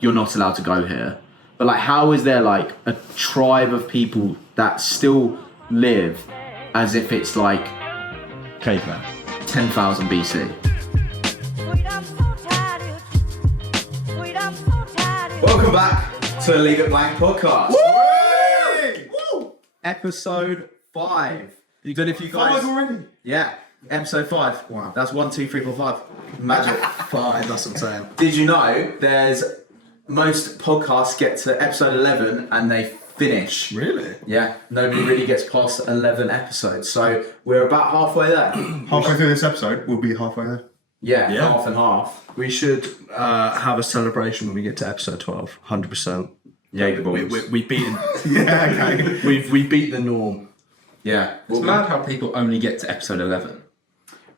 you're not allowed to go here. But like, how is there like a tribe of people that still live as if it's like Caveman. 10,000 BC? Welcome back to the Leave It Blank podcast. Woo! Episode 5. You don't know if you guys... 5 already? Yeah, episode 5. Wow. That's 1, 2, 3, 4, 5. Magic. 5, that's what I'm saying. Did you know there's... Most podcasts get to episode 11 and they finish. Really? Yeah, nobody really gets past 11 episodes. So we're about halfway there. Halfway through this episode, we'll be halfway there. Yeah, Yeah. half and half. We should have a celebration when we get to episode 12. 100%. Yeah, We've beaten. Yeah, okay. We beat the norm. Yeah. It's mad how people only get to episode 11.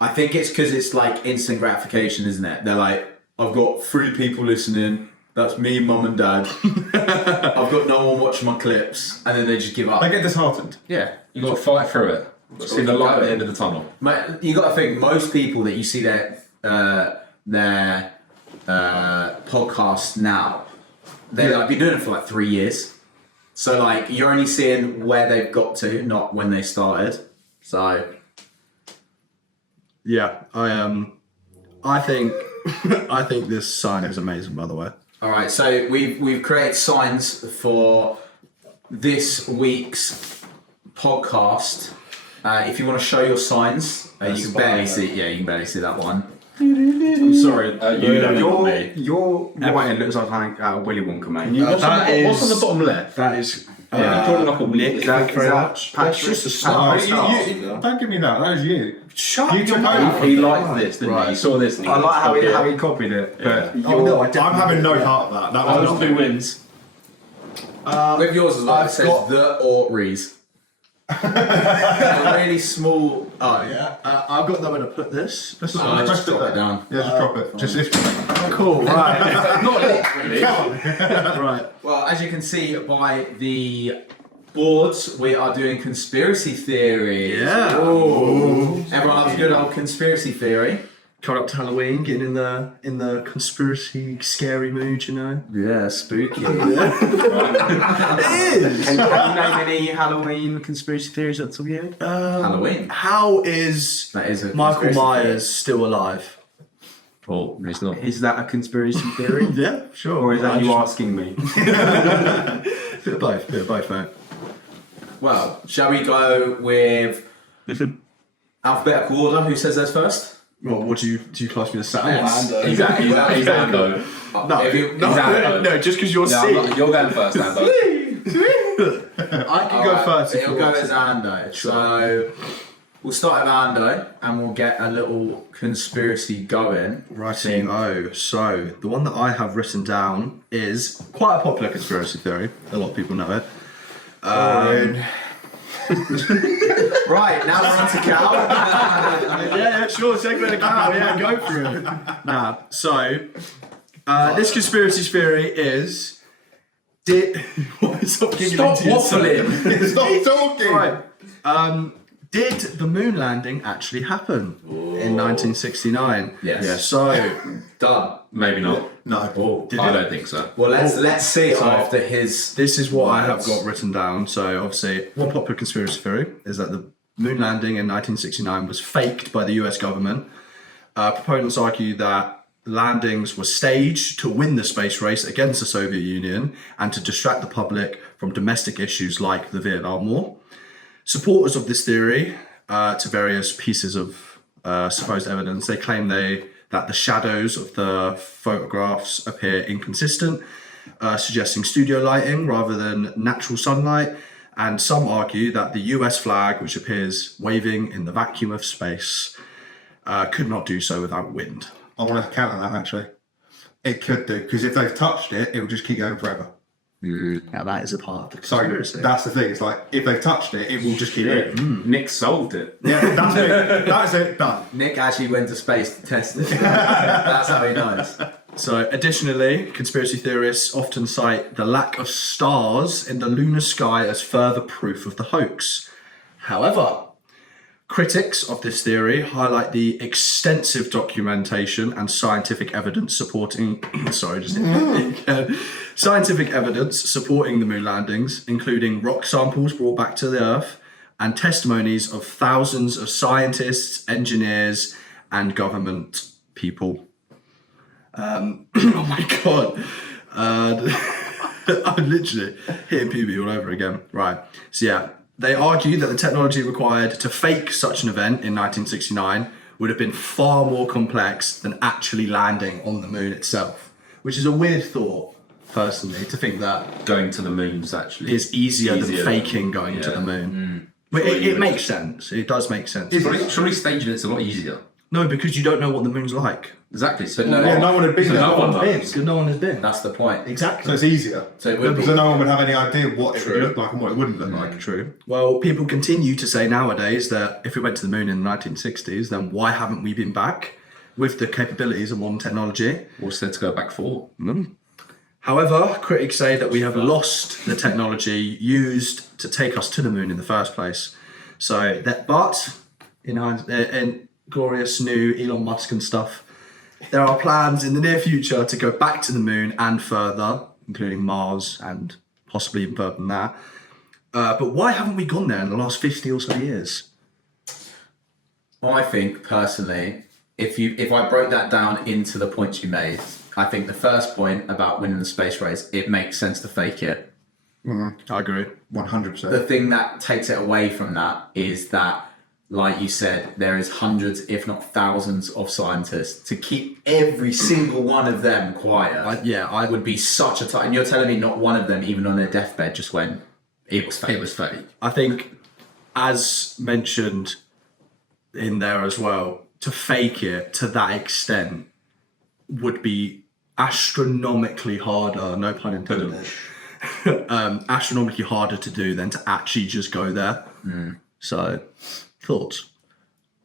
I think it's because it's like instant gratification, isn't it? They're like, I've got 3 people listening. That's me, mum and dad. I've got no one watching my clips. And then they just give up. I get disheartened. Yeah. You've got to fight through it. See the light at the end of the tunnel. Mate, you got to think, most people that you see their podcast now, they've like been doing it for like 3 years. So like you're only seeing where they've got to, not when they started. So Yeah, I think this sign is amazing, by the way. all right, so we've created signs for this week's podcast. If you want to show your signs, you can barely see. Yeah, you can barely see that one. I'm sorry, Your writing looks like something out of Willy Wonka, mate. what's on the bottom left? That is. You're drawing like a Nick. Thank you very much. That's just a star. Don't give me that. That is you. Shut You took over. He liked this, didn't he? He saw this. And I like how he copied it, but Oh, no, I'm having no part of that. That was not who wins. With yours as well, I've it says got- the or Rees. A really small. Oh Yeah, I've got nowhere to put this. Just I just drop it down. Yeah, just drop it. Just this. Cool, right. Not literally. Right. Well, as you can see by the boards, we are doing conspiracy theories. Yeah. Ooh. Everyone loves a good old conspiracy theory. Coming up to Halloween, getting in the conspiracy, scary mood, you know. Yeah, spooky. It is. can you name any Halloween conspiracy theories that's all you? Halloween. How is That is a Michael conspiracy Myers still alive? Oh, it's not. Is that a conspiracy theory? Yeah, sure. Or is that you asking me? Bit of both, mate. Well, shall we go with alphabetical order? Who says theirs first? Well, what do you class me as Sam? Yes. He's Ando. No, If you- no, just because you're C. You're going first, Ando. I can go first. If It'll you go want as to. Ando. So we'll start with Ando and we'll get a little conspiracy going. Righty. Oh, so the one that I have written down is quite a popular conspiracy theory. A lot of people know it. Right, now we're on to Cal. Yeah, sure. Segment of cow. Yeah, go for it. Nah. So this conspiracy theory is. Stop Stop waffling. Stop talking. Right. Did the moon landing actually happen in 1969? Yes. Yeah. So Done. Maybe not. No. I don't think so. Well, let's see after his. this is what I have words. got written down. So obviously, one popular conspiracy theory is that the moon landing in 1969 was faked by the US government. Proponents argue that landings were staged to win the space race against the Soviet Union and to distract the public from domestic issues like the Vietnam War. Supporters of this theory, to various pieces of supposed evidence, they claim that the shadows of the photographs appear inconsistent, suggesting studio lighting rather than natural sunlight. And some argue that the US flag, which appears waving in the vacuum of space, could not do so without wind. I want to counter that actually. It could do, because if they've touched it, it will just keep going forever. Now that is a part of the So conspiracy. that's the thing. It's like if they've touched it, it will just keep going. Nick solved it. Yeah, that's it. That's it. Done. Nick actually went to space to test it. That's how he knows. So, additionally, conspiracy theorists often cite the lack of stars in the lunar sky as further proof of the hoax. However, Critics of this theory highlight the extensive documentation and scientific evidence supporting scientific evidence supporting the moon landings, including rock samples brought back to the Earth and testimonies of thousands of scientists, engineers, and government people. Oh my god. I'm literally hitting PB all over again. Right. So yeah, they argue that the technology required to fake such an event in 1969 would have been far more complex than actually landing on the moon itself, which is a weird thought, personally, to think that Going to the moon's actually is easier than Easier. faking going to the moon. But it makes sense. It does make sense. Surely staging it's a lot easier. No, because you don't know what the moon's like. Exactly. So no- Yeah, no one had been So there. no one knows. Because no one has been. That's the point. Exactly. So it's easier. So it would be. So no one would have any idea what it True. would look like and what it wouldn't look like. True. Well, people continue to say nowadays that if we went to the moon in the 1960s, then why haven't we been back with the capabilities of modern technology? What's there to go back for? However, critics say that we have lost the technology used to take us to the moon in the first place. So that, but in glorious new Elon Musk and stuff, there are plans in the near future to go back to the moon and further, including Mars and possibly even further than that. But why haven't we gone there in the last 50 or so years? I think personally, if I broke that down into the points you made, I think the first point about winning the space race, it makes sense to fake it. I agree. 100%. The thing that takes it away from that is that, like you said, there is hundreds, if not thousands, of scientists. To keep every single one of them quiet, I would be such a tight. And you're telling me not one of them, even on their deathbed, just went, it was fake. It was fake. I think, as mentioned in there as well, to fake it to that extent would be astronomically harder, no pun intended, astronomically harder to do than to actually just go there. So, thoughts?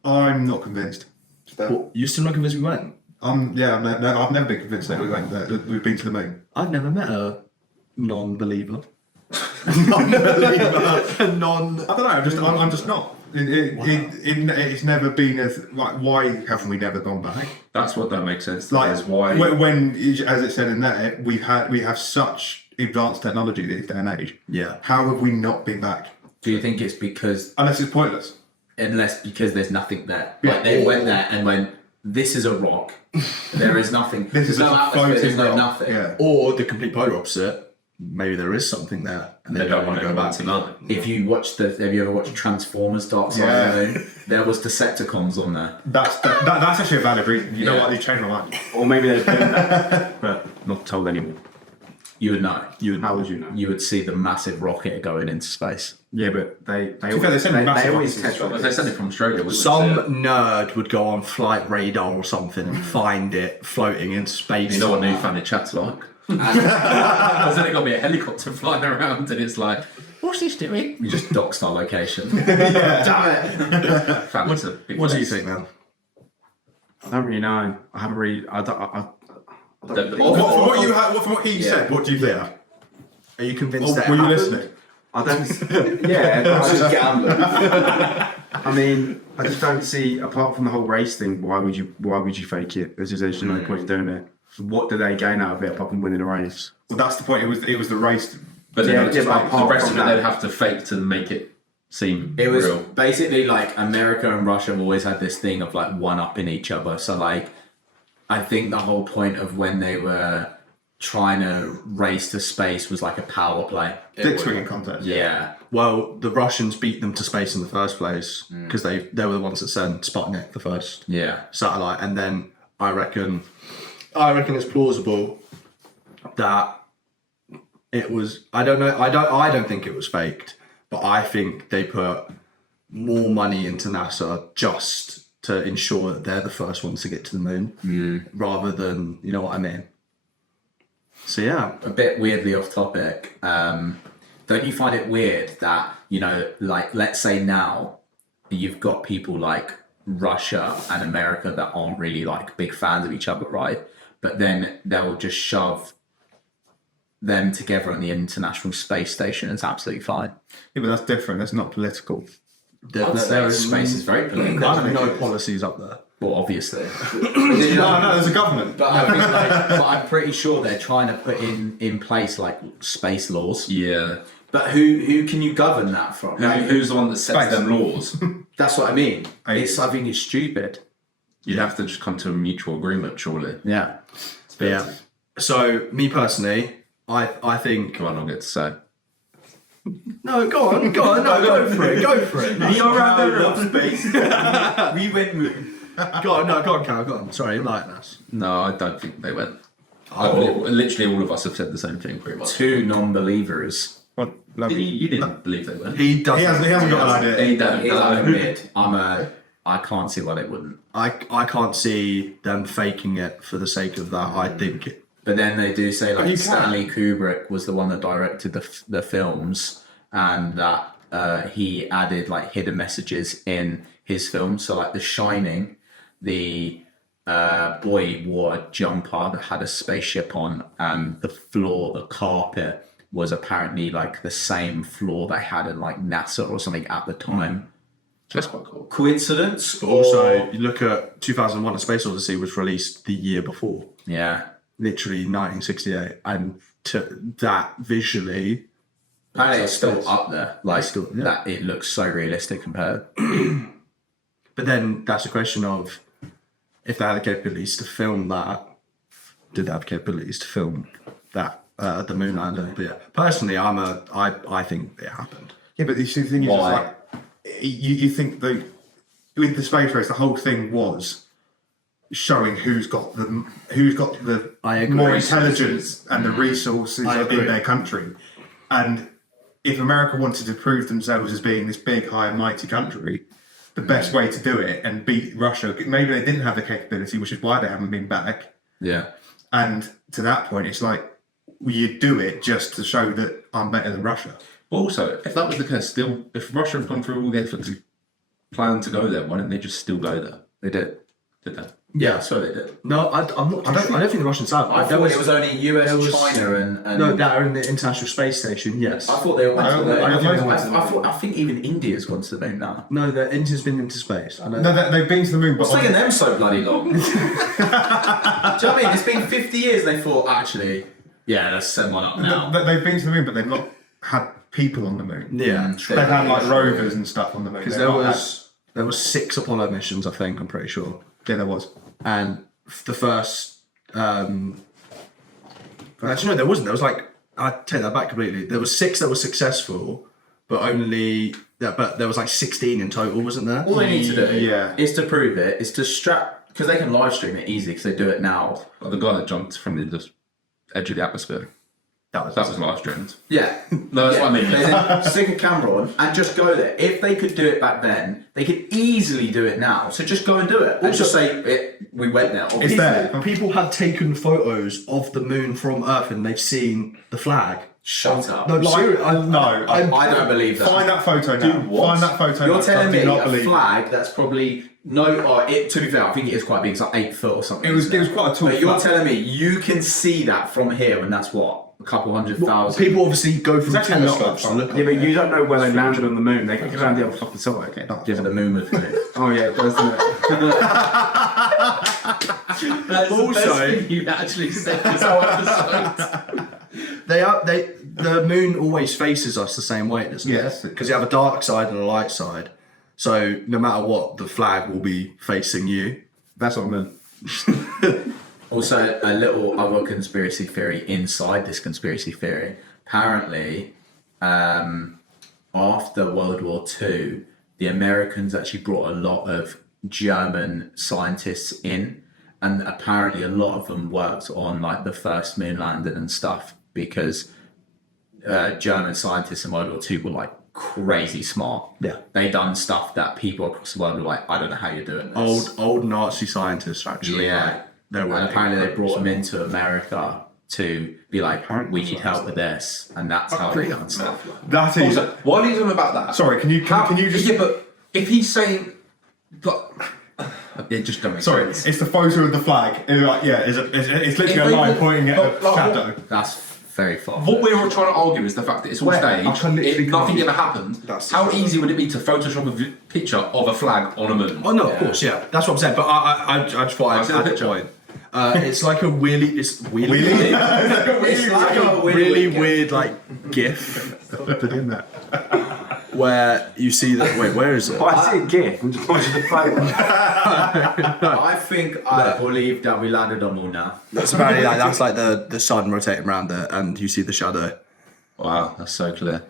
I'm not convinced. Well, you're still not convinced we went? I've never been convinced that we went there, that we've been to the moon. I've never met a non-believer. I don't know. I'm just not. It's never been as like. Why haven't we never gone back? That's what don't make sense. Like Is why when, as it said in there, we have such advanced technology this day and age. Yeah. How have we not been back? Do you think it's because, Unless it's pointless. because there's nothing there? Yeah. Like they went there and went, this is a rock. There is nothing. This is there's no a atmosphere, there's floating no rock. nothing. Yeah. Or the complete polar opposite. Maybe there is something there and they don't want to go back to to know. If you watch have you ever watched Transformers Dark Side of the Moon? There was Decepticons on there. That's actually a valid reason. You know Yeah. what? They changed my mind. Or maybe they're doing that, but not told anyone. You would know. How would you know? You would see the massive rocket going into space. Yeah, but they fair, they send massive always rockets test If they sent it from Australia, we would Some see it. nerd would go on flight radar or something and find it floating in space. You know what new family chat's like? Because then it got me a helicopter flying around and it's like, what's this doing? You just doxed our location. Found it's a big What do you place. think now? I don't really know. I haven't really. I don't The- From what he said, what do you think? Are you convinced that Were you happened? listening? I don't. Yeah, but I just Gambling. I mean, I just don't see. Apart from the whole race thing, why would you fake it? There's just no point in doing it. What do they gain out of it apart from winning the race? Well, that's the point. It was the race. But then Yeah, it's yeah, like but the rest apart of it from they'd that- have to fake to make it seem It was real. basically like America and Russia have always had this thing of like one-upping each other. So like, I think the whole point of when they were trying to race to space was like a power play. Dick swinging contest. Yeah. Well, the Russians beat them to space in the first place because they were the ones that sent Sputnik, the first Yeah. satellite, and then I reckon it's plausible that it was. I don't know. I don't think it was faked, but I think they put more money into NASA just to ensure that they're the first ones to get to the moon, rather than, you know what I mean. So yeah, A bit weirdly off topic. Don't you find it weird that, you know, like let's say now you've got people like Russia and America that aren't really like big fans of each other, right? But then they'll just shove them together on the International Space Station. It's absolutely fine. Yeah, but that's different. That's not political. I'd say space is very political. I have no policies up there. Well, obviously. No, there's a government. But I think, but I'm pretty sure they're trying to put in place like space laws. Yeah. But who can you govern that from? Who's the one that sets Space. them laws? That's what I mean. I Aliens. think it's stupid. You'd have to just come to a mutual agreement, surely. Yeah. Yeah. So me personally, I think. Come on, I'll get to say. No, go on, no, go for it. You're around the rough space. We went moon. Go on, Carol, go on. Sorry, enlighten us. No, I don't think they went. Literally all of us have said the same thing, pretty much. 2 non-believers. You didn't believe they went. He doesn't. He hasn't got an idea. He don't. I admit, I can't see why they wouldn't. I can't see them faking it for the sake of that. I think it. But then they do say you like can. Stanley Kubrick was the one that directed the films, and that he added like hidden messages in his films. So like The Shining, the boy wore a jumper that had a spaceship on, and the carpet was apparently like the same floor they had in like NASA or something at the time. That's quite cool. Coincidence? But also, you look at 2001: A Space Odyssey was released the year before, Yeah. literally 1968, and that visually, Apparently it's still up there. Like Still, yeah. that, it looks so realistic compared. but then that's a question of if they had the capabilities to film that, did they have the capabilities to film that the moon landing? But yeah, personally, I think it happened. Yeah, but the thing is, Why? like, you think that with the space race, the whole thing was showing who's got the I agree. more intelligence and the resources I agree. in their country. And if America wanted to prove themselves as being this big, high and mighty country, the best way to do it and beat Russia, maybe they didn't have the capability, which is why they haven't been back. Yeah. And to that point, it's like, you do it just to show that I'm better than Russia. But also, if that was the case, still, if Russia had gone through all the effort to plan to go there, why didn't they just still go there? They did. Did they? Yeah, so they did. No, I don't think the Russians have. I thought it was only US, there was- China, and No, that are in the International Space Station. Yes. I thought they were. I I think even India's gone to the moon now. No, the India's been into space. I know. No, they've been to the moon, but What's taking them so bloody long? Do you know what I mean? It's been 50 years and they thought, actually, yeah, let's send one up now. they've been to the moon, but they've not had people on the moon. Yeah, True. They've had like rovers and stuff on the moon. because They've there not was 6 Apollo missions. I think I'm pretty sure. yeah, there was. And the first, actually no, there wasn't. There was like, I take that back completely. There was 6 that were successful, but but there was like 16 in total, wasn't there? All they need to do Yeah. is to prove it, is to strap, because they can live stream it easily because they do it now. Like the guy that jumped from the edge of the atmosphere. That was live streamed. Yeah. No, that's what I mean. They then stick a camera on and just go there. If they could do it back then, they could easily do it now. So just go and do it. And just say, we went there. It's there. People had taken photos of the moon from Earth and they've seen the flag. Shut up. No, seriously, I don't believe that. Find that photo now. Find that photo. You're now. telling I me do not a believe flag that's probably to be fair, I think it is quite big. It's like 8 foot or something. It was isn't quite a tall But you're flag. telling me you can see that from here, and that's what, a couple 100,000. People obviously go from actually not telescopes that to look. Yeah, but you don't know where they landed on the moon. They could land the other fucking side. Okay. Yeah, the moon was moved. Oh yeah, it does, doesn't it? That's Also- you actually said this whole episode. The moon always faces us the same way, doesn't Yes. it? Because you have a dark side and a light side. So no matter what, the flag will be facing you. That's what I meant. Also, a little other conspiracy theory inside this conspiracy theory. Apparently, after World War II, the Americans actually brought a lot of German scientists in, and apparently a lot of them worked on like the first moon landing and stuff because German scientists in World War II were like crazy smart. Yeah. They done stuff that people across the world were like, I don't know how you're doing this. Old Nazi scientists actually. Yeah. They're And working. apparently they brought them into America to be like, we need help with this, and that's how they done stuff. That is. Also, while he's on about that, Sorry, can you just? yeah, but if he's saying, but it just don't make Sorry, sense. it's the photo of the flag. It's like, yeah, it's literally a line pointing at a shadow. That's very far. What we were trying to argue is the fact that it's all Wait, I staged. can literally Nothing copy- ever happened. That's- How easy would it be to Photoshop a picture of a flag on a moon? Oh no, of course, yeah. That's what I'm saying. But I just thought I'd seen the add the picture. point. It's like a wheelie. It's wheelie. It's like a Really weird, like GIF Put it in there. where you see that. Wait, where is it? I see a GIF. I'm just watching the photo. I think I believe that we landed on Moon now. That's apparently like that's like the sun rotating around it, and you see the shadow. Wow, that's so clear.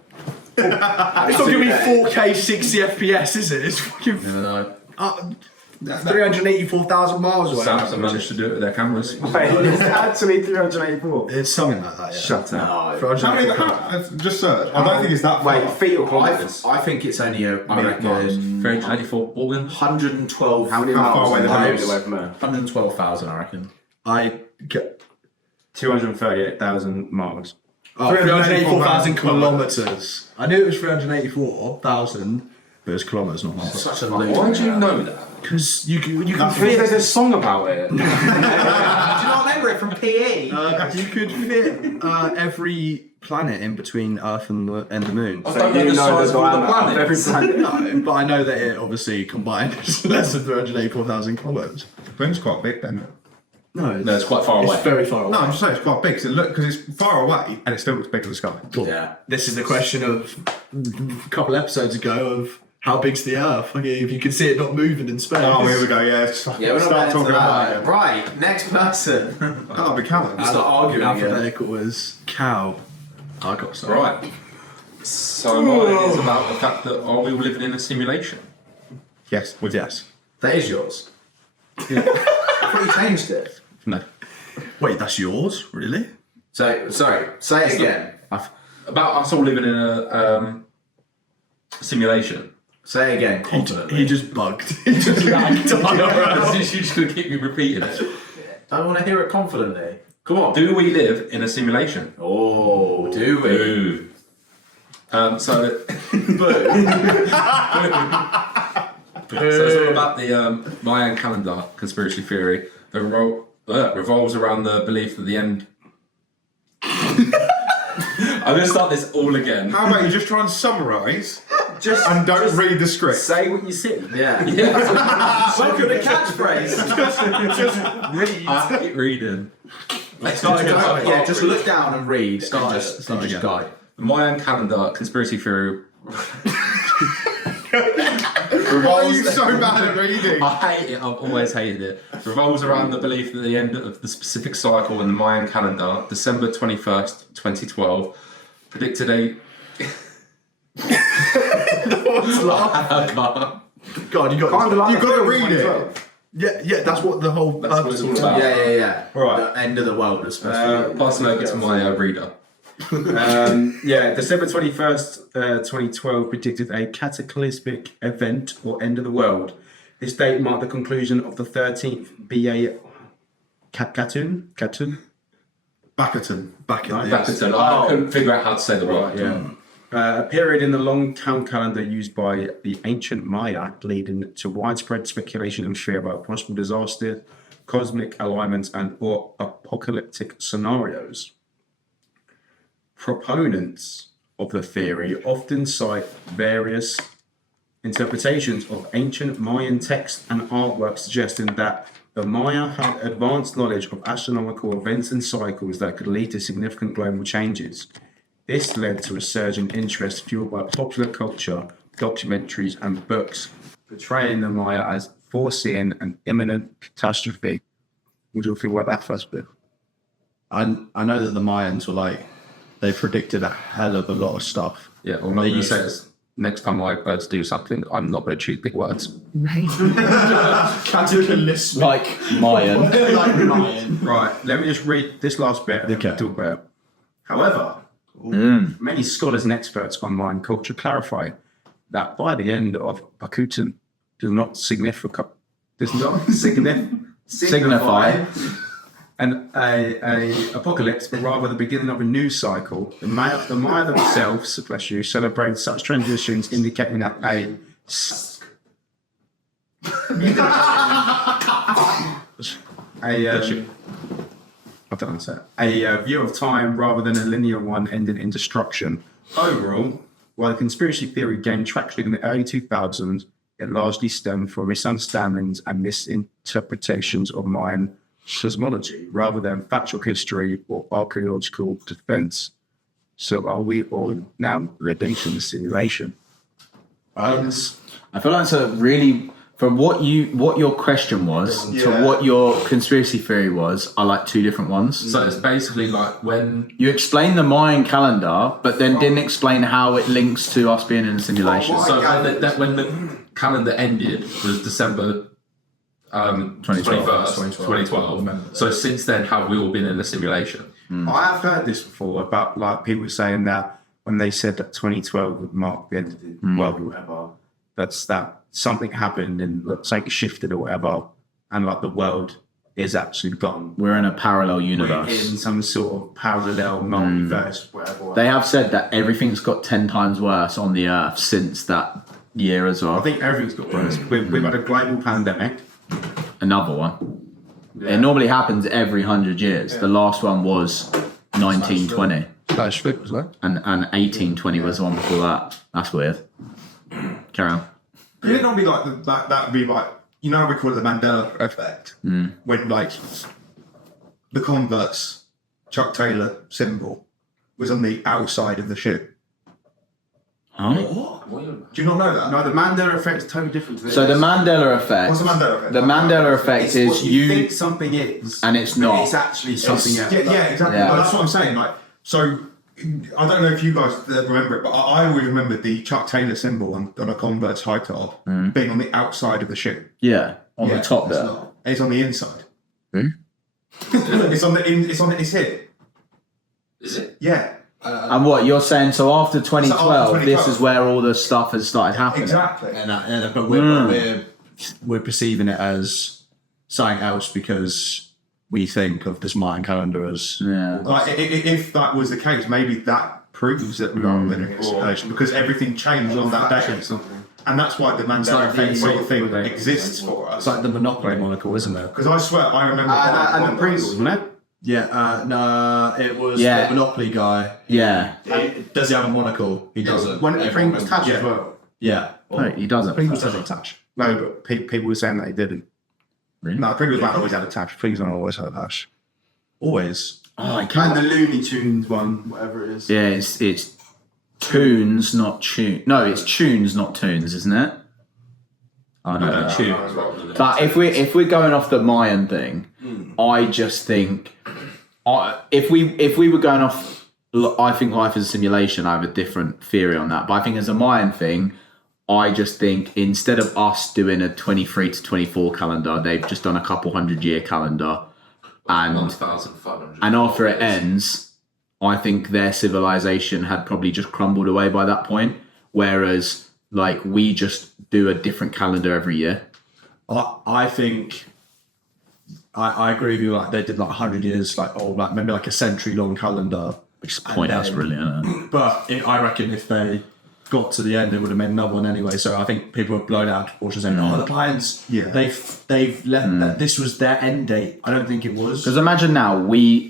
It's not gonna be 4K 60 FPS, is it? It's fucking 384,000 miles away. Samsung managed to do it with their cameras. Wait, it's actually 384. It's something like that. Yeah. Shut up. No. Just search. I don't think it's that far. Wait, feet or kilometres? I think it's only I reckon 384 Morgan. 112. How many How far miles away is the the moon is? away from Earth? 112,000, I reckon. I get 238,000 miles. 384,000 kilometers. I knew it was 384,000, but it's kilometers, not miles. Such a Why loser. do you know that? Because you can I think there's a song about it. Do you not remember it from PE? you could fit every planet in between Earth and the moon. I don't know the size of all the diameter of every planets. planet. No, but I know that it obviously combined is less than 384,000 kilometers. The moon's quite big then. No, No, it's quite far away. It's very far away. No, I'm just saying it's quite big. So look, because it's far away and it still looks big in the sky. Yeah. This is the question of a couple episodes ago of how big's the Earth? Okay, if you can see it not moving in space. Oh, here we go. Yeah, Yeah, we're not start talking talking about about it. Right, next person. That'll be Callum. Start arguing again. Alphabetical was cow. I got some. Right. So mine is about the fact that are we all living in a simulation? Yes, with Yes. That is yours. I thought you changed it. No. Wait, that's yours? Really? So, sorry, say it again. About us all living in a simulation. Say it again confidently. He just bugged. He just lagged on You're just going to keep me repeating it. I want to hear it confidently. Come on. Do we live in a simulation? Oh, do we? Boo. So it's all about the Mayan calendar conspiracy theory that revolves around the belief that the end. I'm going to start this all again. How about you just try and summarise Just and don't read the script? say what you see. Yeah. Welcome to catchphrase. I keep reading. Yeah, just look down and read. Start Just again. guide. The Mayan calendar conspiracy theory. Why are you so bad at reading? I hate it. I've always hated it. Revolves around the belief that the end of the specific cycle in the Mayan calendar, December 21st, 2012, predicted a. God, you got Kind of like You've the got to film read it. 2012. Yeah, that's what the whole That's what it's all about. Yeah. Right. The end of the world, especially. Passing over to my reader. December 21st, 2012 predicted a cataclysmic event or end of the world. This date marked the conclusion of the 13th BA Katun? Backerton. back in the Backerton. I couldn't figure out how to say the word. A period in the long town calendar used by the ancient Maya, leading to widespread speculation and fear about possible disaster, cosmic alignments, and or apocalyptic scenarios. Proponents of the theory often cite various interpretations of ancient Mayan texts and artwork suggesting that the Maya had advanced knowledge of astronomical events and cycles that could lead to significant global changes. This led to a surge in interest fueled by popular culture, documentaries, and books portraying the Maya as foreseeing an imminent catastrophe. What do you think about that first bit? I know that the Mayans were like, they predicted a hell of a lot of stuff. Yeah, or maybe you says next time I do something, I'm not going to choose big words. Cataclysmic. Like Mayan. Like Mayan. Right, let me just read this last bit. Okay. Talk about it. However, many scholars and experts on Mayan culture clarify that by the end of Bakutan does not signify a apocalypse, but rather the beginning of a new cycle. The Maya themselves, bless you, celebrate such transitions, indicating that I've done that. A view of time rather than a linear one ending in destruction. Overall, while the conspiracy theory gained traction in the early 2000s, it largely stemmed from misunderstandings and misinterpretations of Mayan cosmology rather than factual history or archaeological defense. So are we all now ready for the simulation? I feel like it's a really, from what your question was to what your conspiracy theory was, are like two different ones. So it's basically like when You explained the Mayan calendar, but then didn't explain how it links to us being in a simulation. so when the calendar ended was December 21st, 2012. So since then, have we all been in a simulation? I have heard this before about like people saying that when they said that 2012 would mark the end of the world or whatever, that something happened and something shifted or whatever, and like the world is actually gone. We're in a parallel We're universe. in some sort of parallel multiverse, whatever. They have said that everything's got 10 times worse on the Earth since that year as well. I think everything's got worse. We've had a global pandemic. Another one. It normally happens every 100 years. The last one was 1920. That's flip, was that? And 1820 was the one before that. That's weird. Carry on. It'd not be like that would be like, you know, we call it the Mandela effect, when like the converse Chuck Taylor symbol was on the outside of the ship. Huh? Do you not know that? No, the Mandela effect is totally different to this. So the Mandela effect. What's the Mandela effect? The Mandela effect It's is what you think something is, and it's but not. It's actually something else. Yeah, exactly. Yeah. But that's what I'm saying. Like, so I don't know if you guys remember it, but I always remember the Chuck Taylor symbol on a Converse high top being on the outside of the shoe. Yeah, on the top it's there. not. It's on the inside. Hmm? It's here. Is it? Yeah. And what you're saying? So after 2012, this is where all the stuff has started happening. Exactly. But we're perceiving it as something else because we think of this Mayan calendar as Yeah. Like, if that was the case, maybe that proves that we are living in a simulation because everything changed on that day. And that's why the Mandela effect sort of thing exists for us. It's like the Monopoly monocle, isn't it? Because I swear, I remember. and the Pringles, wasn't it? Yeah, no, it was Yeah. the Monopoly guy. Yeah. Does he have a monocle? He doesn't. When the Pringles touch Yeah. as well. Yeah. No, he doesn't. Pringles doesn't touch. No, but people were saying that he didn't. Really? No, Pringles might Always had a touch. Pringles don't always have a touch. Always. Oh, I And can't. the Looney Tunes one, whatever it is. Yeah, it's tunes, not tune. No, it's tunes, not tunes, isn't it? I don't know. Tune. But if we're going off the Mayan thing, I just think if we were going off, I think life is a simulation. I have a different theory on that. But I think as a Mayan thing, I just think instead of us doing a 23 to 24 calendar, they've just done a couple 100-year calendar, and 1,500. and after it ends, I think their civilization had probably just crumbled away by that point. Whereas, like, we just do a different calendar every year. I think I agree with you. Like they did like 100 years, like like maybe like a century-long calendar. Which is pointless, really, isn't it? But I reckon if they got to the end, they would have made another one anyway. So I think people have blown out proportions saying, "Oh, the clients, Yeah. they've let that this was their end date." I don't think it was. Because imagine now,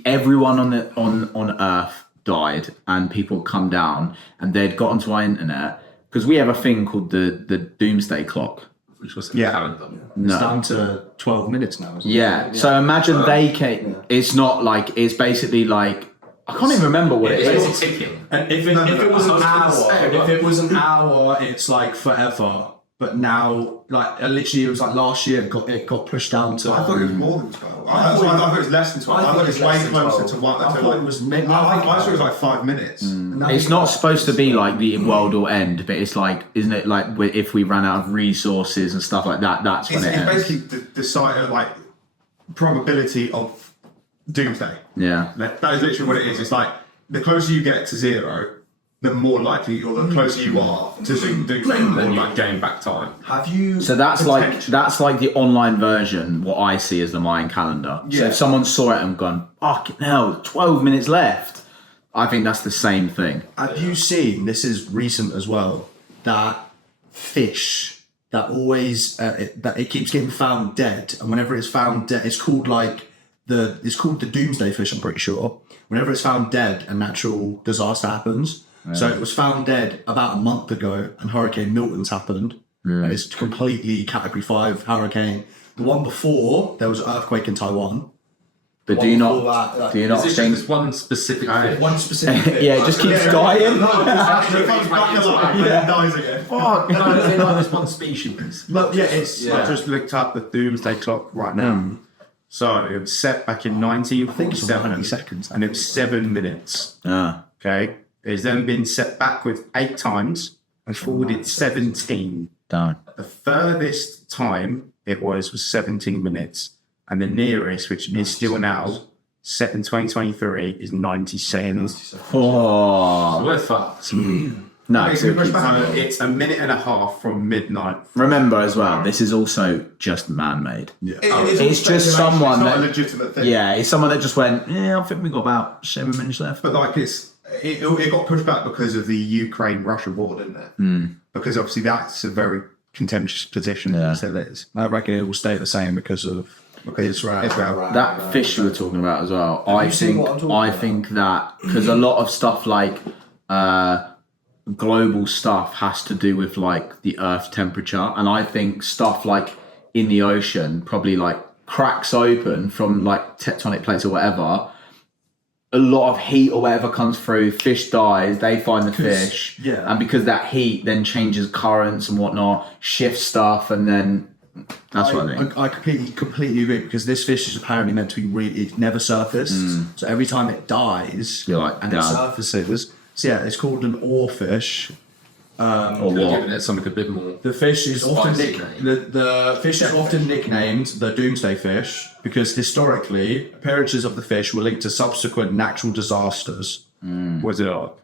everyone on Earth died, and people come down, and they'd got onto our internet because we have a thing called the doomsday clock. Which was the calendar. It's down to 12 minutes now. Isn't it? Yeah. So imagine they came. It's not like it's basically like I can't even remember what it is. It's ticking. And if it was an hour, it's like forever. But now, like literally, it was like last year. It got pushed down to. I thought it was more than 12. I thought it was less than 12. I thought it was way closer to one. I thought it was maybe. I thought it was like 5 minutes. It's not supposed to be like the world will end, but it's like, isn't it like if we ran out of resources and stuff like that, that's when It's it ends. basically the site of like probability of doomsday. Yeah. That is literally what it is. It's like the closer you get to zero, the more likely or the closer you are to doomsday. Then you might gain back time. Have you? So that's like the online version. What I see as the Mayan calendar. So Yeah. if someone saw it and gone, "Fucking hell, 12 minutes left," I think that's the same thing. Have you seen? This is recent as well. That fish that always that it keeps getting found dead, and whenever it's found dead, it's called like it's called the doomsday fish, I'm pretty sure. Whenever it's found dead, a natural disaster happens. So it was found dead about a month ago, and Hurricane Milton's happened. And it's completely Category 5 hurricane. The one before, there was an earthquake in Taiwan. But do you not Is think? this one specific fish? One specific fish. Yeah, it just keeps dying. Dies again. Oh, no, is it like this one species? But yeah, it's I just looked up the doomsday clock right now. So it was set back in 1947, 90 seconds. and it was 7 minutes. Ah. Okay, it's then been set backwards 8 times and forwarded 17. Darn. The furthest time it was 17 minutes, and the nearest, which is still now set in 2023, is 90 seconds. Oh. We're fucked. No. It's pushed back. So it's a minute and a half from midnight. Remember as well, this is also just man-made. It's just someone it's not that- a legitimate thing. Yeah, it's someone that just went, I think we've got about 7 minutes left. But like it got pushed back because of the Ukraine-Russia war, didn't it? Because obviously that's a very contentious position. Yeah. So it is. I reckon it will stay the same because of Israel. That fish you were talking about as well. you seen what I'm talking I about? think that because a lot of stuff like global stuff has to do with like the Earth temperature, and I think stuff like in the ocean probably like cracks open from like tectonic plates or whatever. A lot of heat or whatever comes through, fish dies, they find the fish, yeah. and because that heat then changes currents and whatnot, shifts stuff, and then that's what I think. I completely agree, because this fish is apparently meant to be it never surfaced. So every time it dies You're like, and it "Done." surfaces, so yeah, it's called an oarfish. Or Giving what? it something a bit more. The fish is often Spicy the fish is often nicknamed the doomsday fish because historically appearances of the fish were linked to subsequent natural disasters. Was it up?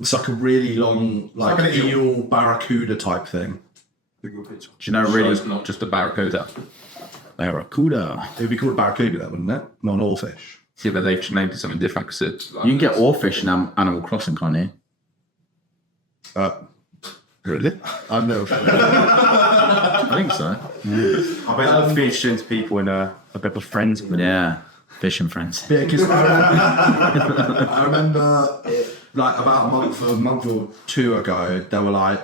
It's like a really long, like like an eel barracuda type thing. Do you know So really? it's not just a barracuda. Barracuda. It would be called barracuda, then, wouldn't it? Not an oarfish. Yeah, but they've named it something different because it's like, You can get oarfish in Animal Crossing, can't you? Really? I've never. I think so. I bet the fish sends people in a bit of friends. Yeah, fish and friends. Yeah, because I remember like about a month or two ago, they were like,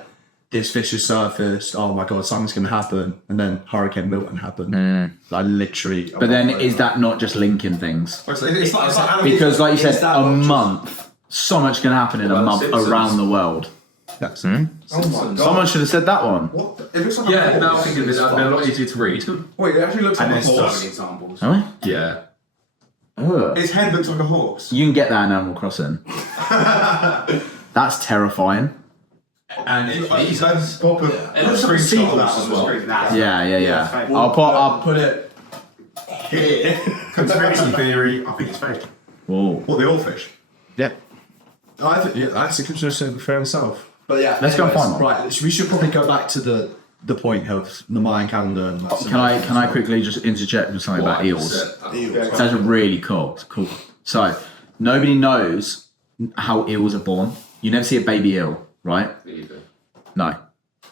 this fish has surfaced, oh my god, something's going to happen. And then Hurricane Milton happened. Like literally. But then is that not just linking things? It's like Because like you said, Is that a not just- month, so much can happen in a month Simpsons. around the world. oh my god. Someone should have said that one. What? It looks like yeah, a now horse. thinking of it, that'd be a lot easier to read. Wait, it actually looks like And a there's so horse. many examples. Oh, Yeah. ugh. His head looks like a horse. You can get that in Animal Crossing. That's terrifying. And he's like proper. It looks like a seahorse as well. Yeah. I'll put it. Here. Conspiracy theory. I think it's fake. Whoa. What, the oarfish? Yeah. I think that's a consideration for himself. But yeah, Let's go and find one. Right, we should probably go back to the point of the Mayan calendar. And Can I quickly just interject with something about eels? It's actually really cool. It's cool. So nobody knows how eels are born. You never see a baby eel, right? No.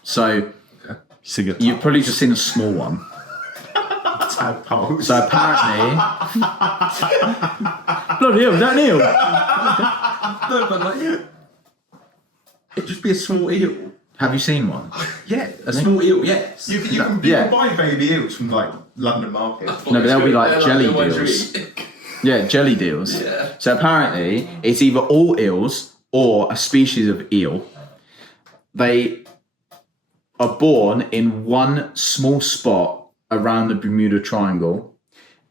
So you've probably just seen a small one. So apparently, bloody hell, is that an eel? No, but like, it'd just be a small eel. Have you seen one? Yeah, a small eel, yes. You can Yeah. buy baby eels from like London Market. No, but they'll be like They're jelly the ones you deals. eat. Yeah, jelly deals. Yeah. So apparently, it's either all eels or a species of eel. They are born in one small spot around the Bermuda Triangle,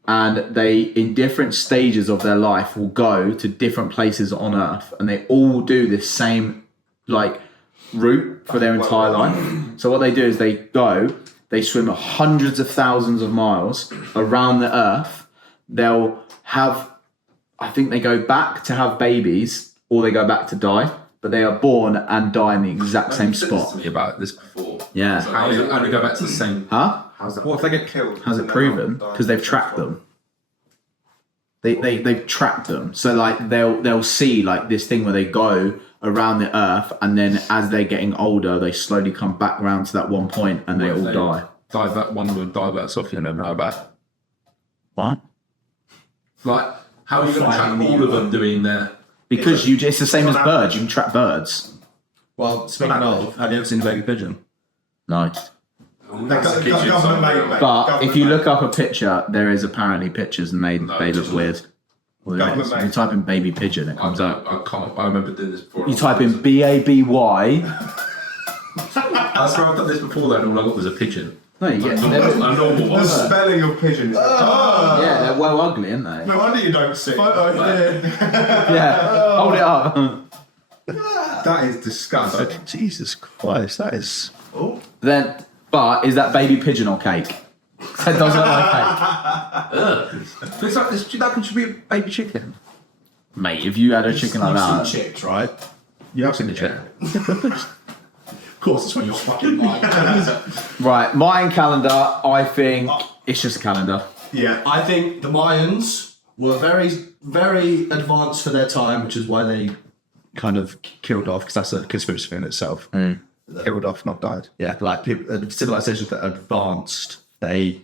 and they, in different stages of their life, will go to different places on Earth, and they all do this same like route for their entire life. So what they do is they swim hundreds of thousands of miles around the Earth. They'll have, I think they go back to have babies, or they go back to die, but they are born and die in the exact same You've said this spot. to me about this before. Yeah. How do we go back to the same? Huh? What if they get killed? How's it proven? Because they've tracked them. They've tracked them. So like they'll see like this thing where they go around the Earth, and then as they're getting older, they slowly come back around to that one point, and they all die. Divert, one would diverts off, you know about. What? Like, how are you going to track all of them doing their... Because it's the same as birds. You can track birds. Well, speaking of, have you ever seen a baby pigeon? No. Government-made, But if you look up a picture, there is apparently pictures and they look weird. Well, Government-made. you type in baby pigeon, it comes up. I remember doing this before. You type in BABY. I swear I've done this before though, and all I got was a pigeon. No, you get A normal The one. spelling of pigeons. yeah, they're well ugly, aren't they? No wonder you don't see. Yeah, hold it up. That is disgusting. Jesus Christ, that is. Then, but is that baby pigeon or cake? That doesn't look like cake. It's like this, that could be a baby chicken. Mate, if you had a chicken like that, Chicks, right? You have seen the chick. Of course, that's when you're fucking lying. right? Mayan calendar. I think it's just a calendar. Yeah. I think the Mayans were very, very advanced for their time, which is why they kind of killed off, because that's a conspiracy theory in itself. Killed off, not died. Yeah, like people, civilizations that advanced, they,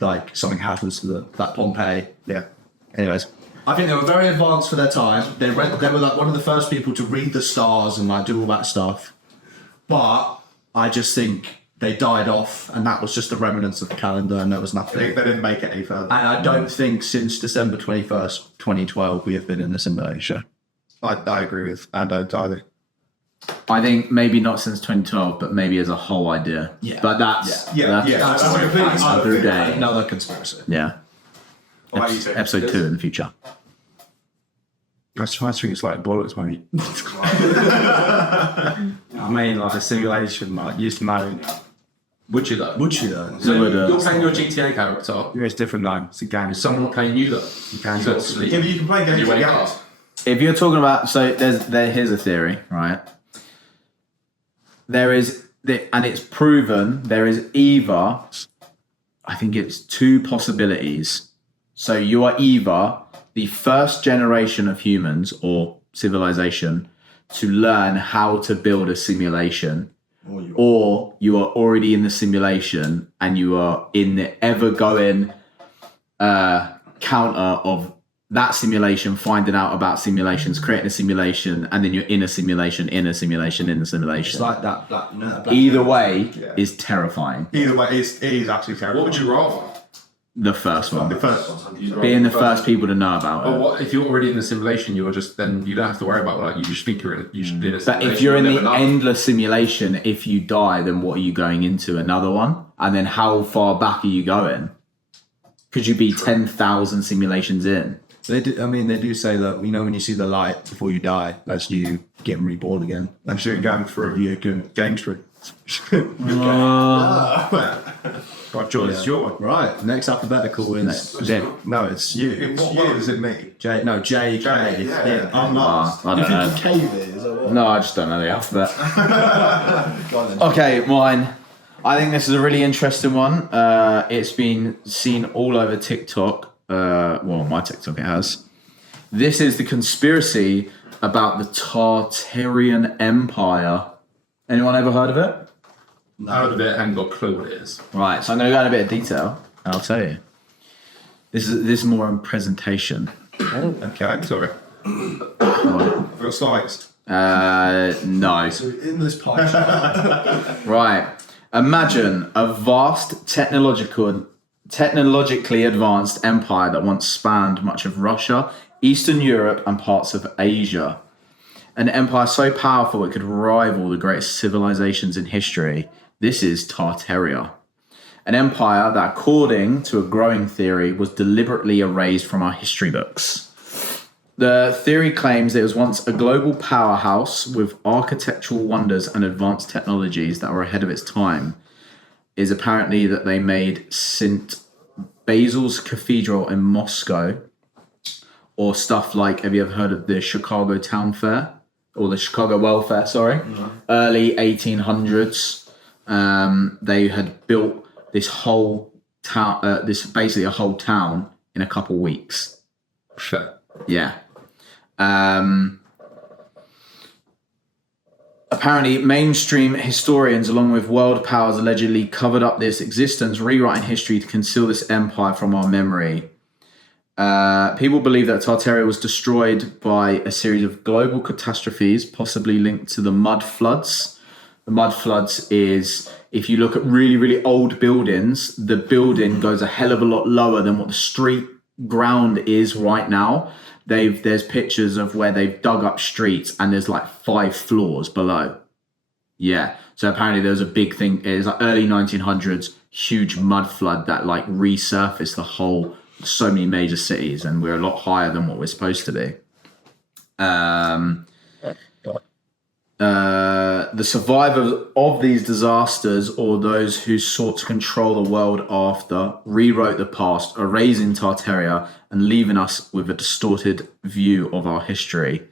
like, something happens to them, like Pompeii. Yeah. Anyways, I think they were very advanced for their time. They were like one of the first people to read the stars and like do all that stuff. But I just think they died off, and that was just the remnants of the calendar, and there was They nothing. didn't make it any further. And I don't think since December 21st, 2012, we have been in a simulation. I agree with Ando entirely. I think maybe not since 2012, but maybe as a whole idea. Yeah. But that's That's a completely other other day. Another conspiracy. Yeah. What about you two? Episode 2 in the future. I think it's like bollocks, mate. I mean, like a simulation, like used to know. Would you though? Would you though? So Would, you're playing your GTA character. Yeah, it's different though. It's a game. Is someone playing you though? You can go go to sleep. Yeah, but you can play games You wake together. up. If you're talking about, so here's a theory, right? There is, and it's proven, there is either, I think it's 2 possibilities. So you are either the first generation of humans or civilization to learn how to build a simulation, or you are already in the simulation and you are in the ever-going counter of that simulation, finding out about simulations, creating a simulation, and then you're in a simulation, in a simulation, in a simulation. It's like that black, you know, that black Either way is terrifying. Either way, it is actually terrible. What would you rather? The first one. The first one. Being the first people to know about But it. what if you're already in the simulation? You're just then you don't have to worry about like you just think you're in. You should be in a But simulation. if you're in you'll the never know. endless simulation, if you die, then what are you going into? Another one? And then how far back are you going? Could you be 10,000 simulations in? They do, I mean, they do say that, you know, when you see the light before you die, that's you getting reborn again. I'm sure going through. You can Games through. Right, George, it's your one. Right, next alphabetical is no, it's you. In what world is it me? J, no, J, K. Yeah. I'm not. I don't know. K is or what? No, I just don't know the alphabet. Okay, mine. I think this is a really interesting one. It's been seen all over TikTok. Well, my TikTok it has. This is the conspiracy about the Tartarian Empire. Anyone ever heard of it? Out of it and got a clue what it is. Right, so I'm going to go into a bit of detail. I'll tell you. This is more in presentation. Okay, sorry. Real slides. No. In this pie chart. Right. Imagine a vast technologically advanced empire that once spanned much of Russia, Eastern Europe, and parts of Asia. An empire so powerful it could rival the greatest civilizations in history. This is Tartaria. An empire that, according to a growing theory, was deliberately erased from our history books. The theory claims it was once a global powerhouse with architectural wonders and advanced technologies that were ahead of its time. It is apparently that they made St. Basil's Cathedral in Moscow, or stuff like, have you ever heard of the Chicago Town Fair? Or the Chicago Welfare, sorry. Early 1800s. They had built this whole town, basically a whole town in a couple weeks. Shit. Yeah. Apparently, mainstream historians, along with world powers, allegedly covered up this existence, rewriting history to conceal this empire from our memory. People believe that Tartaria was destroyed by a series of global catastrophes, possibly linked to the mud floods. The mud floods is, if you look at really, really old buildings, the building goes a hell of a lot lower than what the street ground is right now. There's pictures of where they've dug up streets and there's like 5 floors below. Yeah. So apparently there was a big thing. It was like early 1900s, huge mud flood that like resurfaced so many major cities, and we're a lot higher than what we're supposed to be. The survivors of these disasters, or those who sought to control the world after, rewrote the past, erasing Tartaria and leaving us with a distorted view of our history.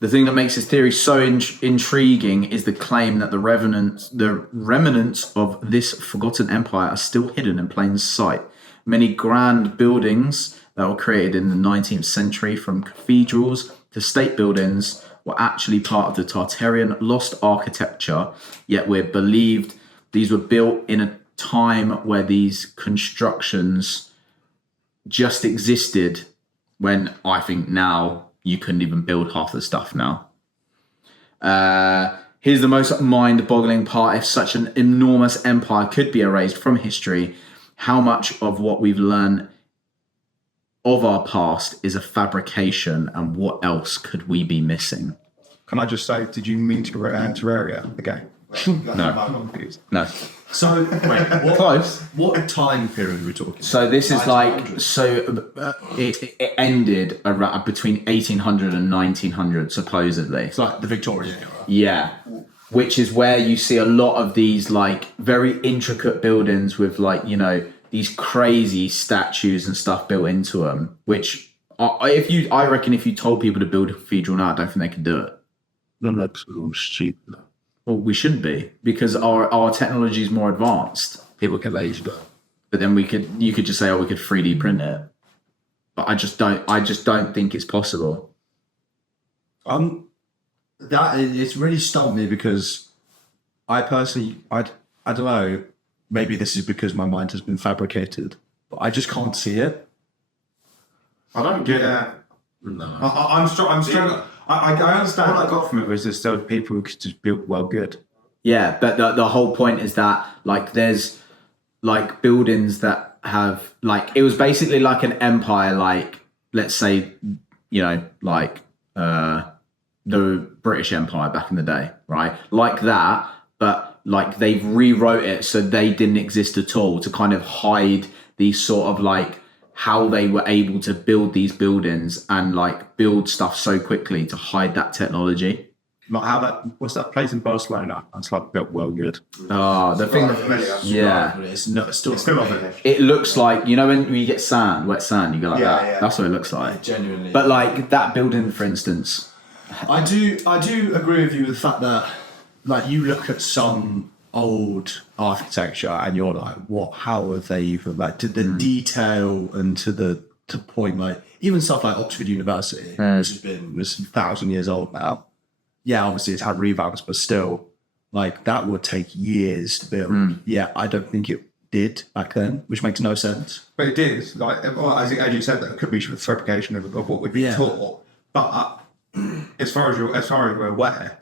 The thing that makes this theory so intriguing is the claim that the remnants of this forgotten empire are still hidden in plain sight. Many grand buildings that were created in the 19th century, from cathedrals to state buildings, were actually part of the Tartarian lost architecture, yet we're believed these were built in a time where these constructions just existed, when I think now you couldn't even build half the stuff now. Here's the most mind-boggling part. If such an enormous empire could be erased from history, how much of what we've learned of our past is a fabrication, and what else could we be missing? Can I just say, did you mean Terraria, the game? No. So, wait, Close. what time period are we talking? So this is like, 1900s? it ended around between 1800 and 1900, supposedly. It's like the Victorian era. Yeah. Which is where you see a lot of these like very intricate buildings with like, you know, these crazy statues and stuff built into them, which I reckon if you told people to build a cathedral now, I don't think they could do it. cheap. Well, we shouldn't be, because our technology is more advanced. People can let you go. But then you could just say, we could 3D print it. But I just don't think it's possible. It's really stumped me, because I personally, I don't know, maybe this is because my mind has been fabricated, but I just can't see it. I don't get it. No. I'm struggling. I understand. What I got from it was just those people who could just build well good. Yeah, but the whole point is that like there's like buildings that have like, it was basically like an empire, like let's say, you know, like the British Empire back in the day, right? Like that, but like they've rewrote it so they didn't exist at all, to kind of hide these sort of like how they were able to build these buildings and like build stuff so quickly, to hide that technology. Like what's that place in Barcelona? That's like built well good. Oh, the thing, yeah. It's still not familiar. It looks like, you know, when you get wet sand, you go like that. Yeah. That's what it looks like. genuinely. But like that building, for instance, I do agree with you with the fact that, like, you look at some old architecture and you're like, what? How have they even, like, to the detail and to the point, like even stuff like Oxford University, which was 1,000 years old now. Yeah, obviously it's had revamps, but still, like, that would take years to build. Yeah, I don't think it did back then, which makes no sense. But it did. Like, well, as you said, that could be fabrication of what we've been taught. But as far as we're aware,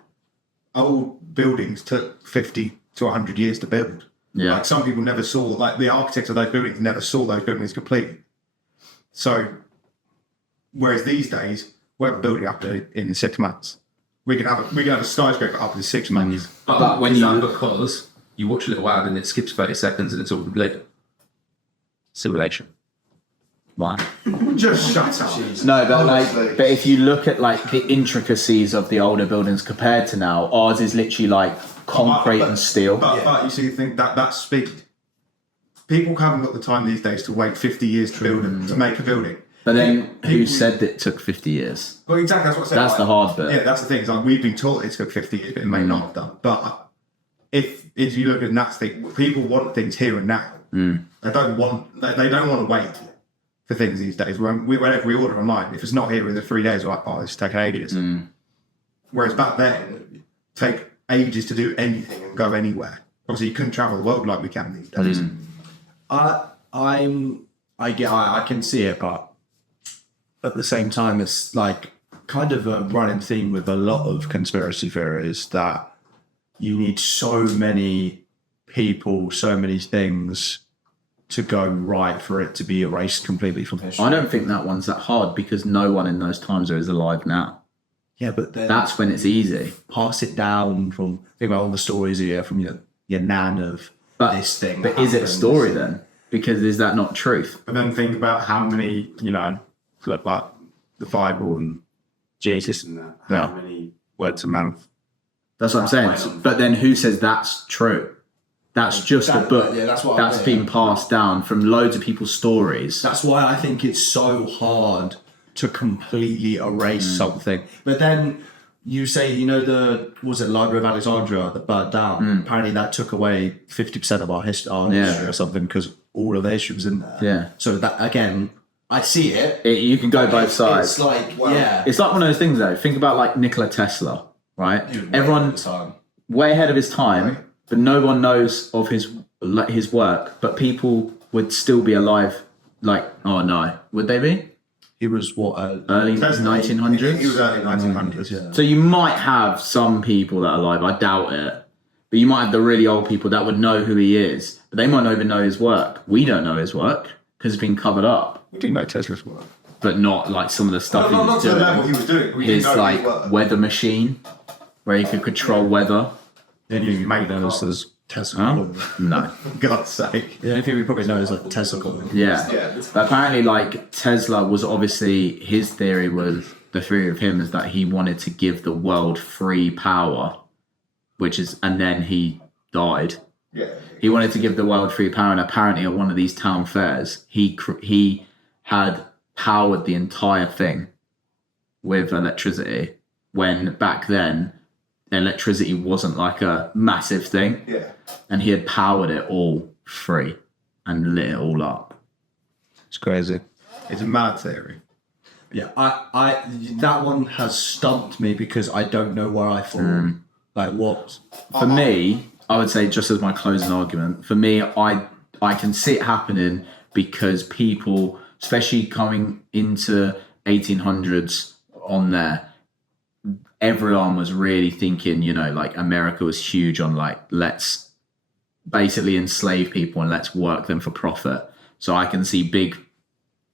old buildings took 50 to 100 years to build. Yeah. Like, some people never saw, like the architects of those buildings never saw those buildings complete. So, whereas these days, we're building up in 6 months. We can have a skyscraper up in 6 months. But when because you watch a little while and it skips 30 seconds and it's all complete. Simulation. Why? Just shut up. No, but if you look at like the intricacies of the older buildings compared to now, ours is literally like concrete and steel. But you see, think that's speed. People haven't got the time these days to wait 50 years to make a building. But then, who said that it took 50 years? Well, exactly, that's what I said. That's the hard bit. Yeah, that's the thing. It's like, we've been taught it took 50 years, but it may not have done. But if you look at that thing, people want things here and now. They don't want to wait for things these days. Whenever we order online, if it's not here within 3 days, we're like, oh, it's taking ages. Whereas back then, it take ages to do anything and go anywhere. Obviously, you couldn't travel the world like we can these days. I can see it, but at the same time, it's like kind of a running theme with a lot of conspiracy theories that you need so many people, so many things to go right for it to be erased completely from history. I don't think that one's that hard because no one in those times is alive now. Yeah, but then That's when it's easy. pass it down from, think about all the stories you hear from your nan of this thing. But is it a story then? Because is that not truth? But then think about how many, like the Bible and Jesus and that, how many words a month. That's what I'm saying. But then who says that's true? That's just a book that's been passed down from loads of people's stories. That's why I think it's so hard to completely erase something. But then you say, was it Library of Alexandria that burnt down? Apparently that took away 50% of our history or something because all of the history was in there. Yeah. So that, again, I see it. You can go both sides. It's like, It's like one of those things though. Think about like Nikola Tesla, right? Everyone way ahead of his time, but no one knows of his work, but people would still be alive. Like, oh no, would they be? He was Early 1900s? He was early 1900s. Yeah. So you might have some people that are alive, I doubt it. But you might have the really old people that would know who he is, but they might not even know his work. We don't know his work because it's been covered up. We do know Tesla's work. But not like some of the stuff he was Not to the doing. level he was doing. We His didn't know like his work. weather machine where he could control weather. Then you make those as Tesla. No. For God's sake. The only thing we probably know is like Tesla. Yeah. But apparently like Tesla was obviously his theory was the theory of him is that he wanted to give the world free power, and then he died. Yeah. He wanted to give the world free power, and apparently at one of these town fairs, he had powered the entire thing with electricity. When back then, electricity wasn't like a massive thing, Yeah. and he had powered it all free and lit it all up. It's crazy. It's a mad theory. Yeah, I that one has stumped me because I don't know where I fall. Like what? For me, I would say just as my closing argument, for me, I can see it happening because people, especially coming into 1800s on there, everyone was really thinking, like America was huge on like, let's basically enslave people and let's work them for profit. So I can see big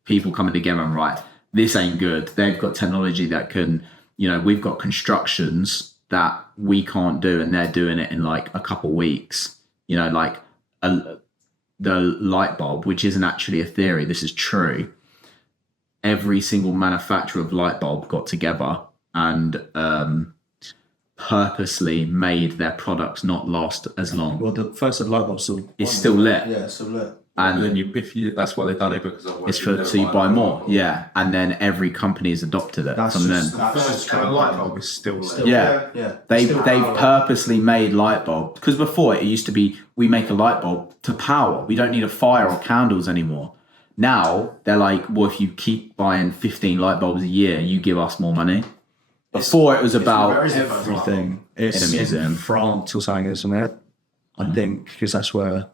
people coming together and right, this ain't good. They've got technology that can, we've got constructions that we can't do and they're doing it in like a couple weeks. Like the light bulb, which isn't actually a theory, this is true. Every single manufacturer of light bulb got together and purposely made their products not last as long. Well, the first light bulb It's still lit. Yeah, it's still lit. And then that's why they've done it because it's so you buy more. Yeah. And then every company's adopted it from then. First kind of light bulb is still lit. Yeah. They've purposely made light bulb because before it used to be we make a light bulb to power. We don't need a fire or candles anymore. Now they're like, well, if you keep buying 15 light bulbs a year, you give us more money. Before it was about Everything. It's in a museum. in France or something, isn't it? I think because that's where.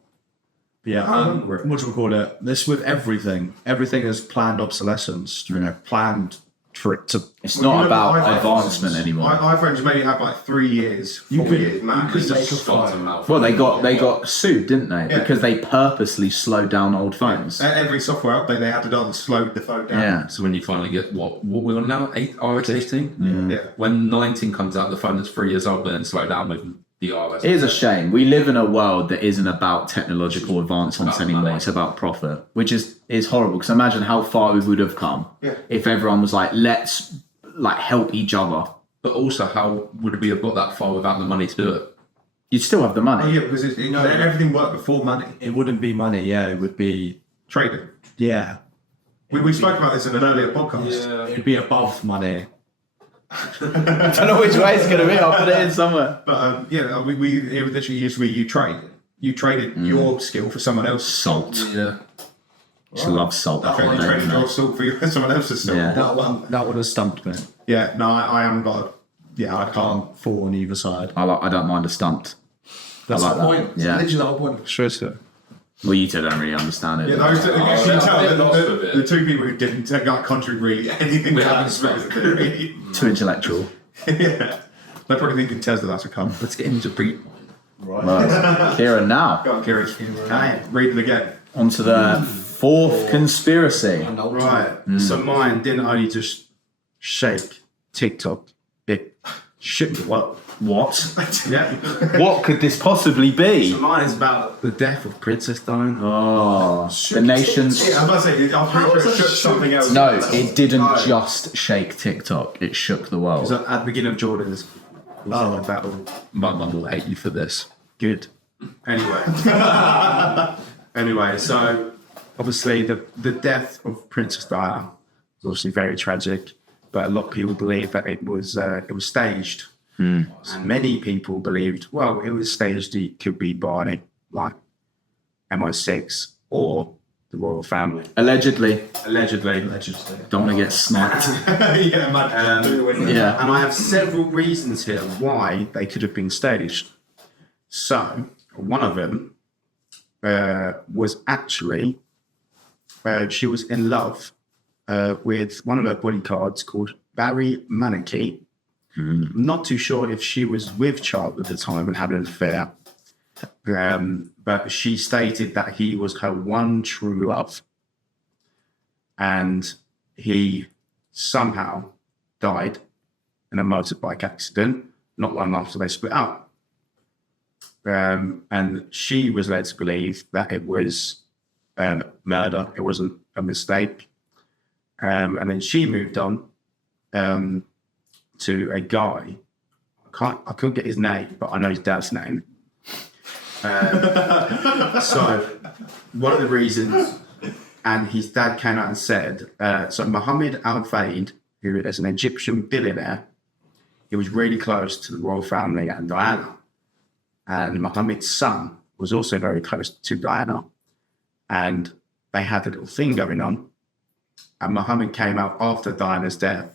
Yeah, what do we call it? This with everything. Everything is planned obsolescence. Planned for it to. It's not about advancement anymore. iPhones maybe have like 3 years, 4 years max. Well, they got sued, didn't they? Yeah. Because they purposely slowed down old phones. Every software update they had to do and slowed the phone down. Yeah. So when you finally get what we're on now, iOS 18? Yeah. When 19 comes out, the phone is 3 years old, but then slow down with the iOS. It is a shame. We live in a world that isn't about technological advancements anymore. It's about profit, which is horrible. Because imagine how far we would have come if everyone was like, let's like help each other. But also, how would we have got that far without the money to do it? You'd still have the money. Oh yeah, because everything worked before money. It wouldn't be money. Yeah, it would be. Trading. Yeah, We spoke about this in an earlier podcast. it'd be above money. I don't know which way it's going to be. I'll put it in somewhere. But it literally used to be you trade. You traded your skill for someone else. Salt. Yeah. Just love salt. You traded your skill for someone else's skill. Yeah. That would have stumped me. Yeah, no, I haven't got. I can't fall on either side. I don't mind a stumped. That's like the that. point. Yeah. Literally the whole point. Sure, sir. Well, you two don't really understand it. Yeah, those two, you can that's tell a bit lost with the it. two people who didn't like contribute really anything. We to haven't that spoken. story. Too intellectual. Yeah, they're probably thinking Tesla that's a come. Let's get into brief. Right. Here and now. Go on, Kieran. Okay, read it again. On to the fourth conspiracy. Right. So mine didn't only just shake TikTok, it shook what? Yeah. What could this possibly be? So mine is about the death of Princess Diana. Oh, the nation's... Yeah, I must say, I'm pretty sure it shook something else. No, it didn't just shake TikTok. It shook the world. So at the beginning of Jordan's battle. My mum will hate you for this. Good. Anyway. Anyway, so obviously the death of Princess Diana was obviously very tragic, but a lot of people believe that it was staged. And many people believed, well, it was staged. It could be by like MI6 or the royal family. Allegedly. Allegedly. Don't want to get sniped. Yeah, man. Yeah. And I have several reasons here why they could have been staged. So one of them was actually she was in love with one of her bodyguards called Barry Manakee. I'm not too sure if she was with Charles at the time and had an affair, but she stated that he was her one true love, and he somehow died in a motorbike accident not long after they split up. And she was led to believe that it was murder, it wasn't a mistake. And then she moved on to a guy. I couldn't get his name, but I know his dad's name. So one of the reasons, and his dad came out and said, so Mohammed Al-Fayed, who is an Egyptian billionaire, he was really close to the royal family and Diana. And Mohammed's son was also very close to Diana. And they had a little thing going on. And Mohammed came out after Diana's death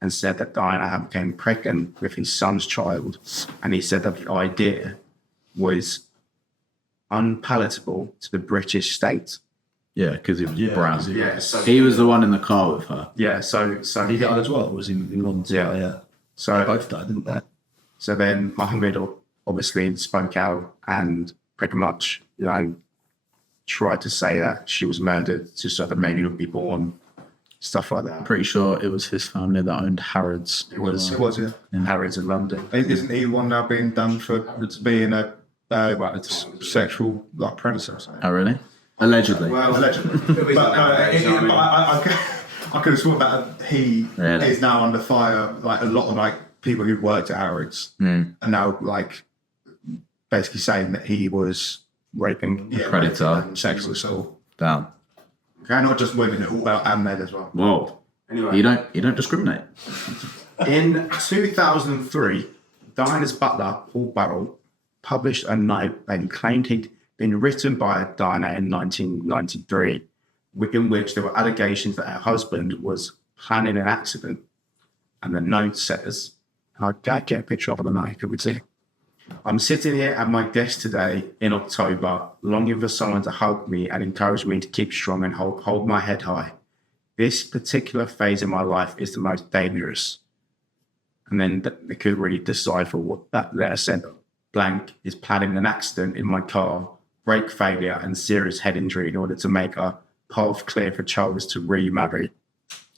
and said that Diana became pregnant with his son's child. And he said that the idea was unpalatable to the British state. Yeah, because he was brown. Yeah, so He was the one in the car with her. yeah, so He died as well. Was in London? Yeah. So Both died, didn't they? So then Mohammed obviously spoke out and pretty much, tried to say that she was murdered just so that maybe not be born, stuff like that. Pretty sure it was his family that owned Harrods. It was Yeah. in Harrods in London. Isn't he the one now being done for being a sexual predator? Or something? Oh, really? Allegedly. Well, Allegedly. But I could have sworn that he Really? is now under fire. Like a lot of people who worked at Harrods are now basically saying that he was raping, Predator. and sexual assault. Damn. Okay, not just women, all about and men as well. Whoa. Anyway, You don't discriminate. in 2003, Diana's butler, Paul Burrell, published a note that he claimed he'd been written by Diana in 1993, in which there were allegations that her husband was planning an accident. And the note says, I'll get a picture of the note, could we see? I'm sitting here at my desk today in October, longing for someone to hug me and encourage me to keep strong and hold my head high. This particular phase of my life is the most dangerous. And then they could really decipher what that letter said. Blank is planning an accident in my car, brake failure and serious head injury in order to make a path clear for Charles to remarry.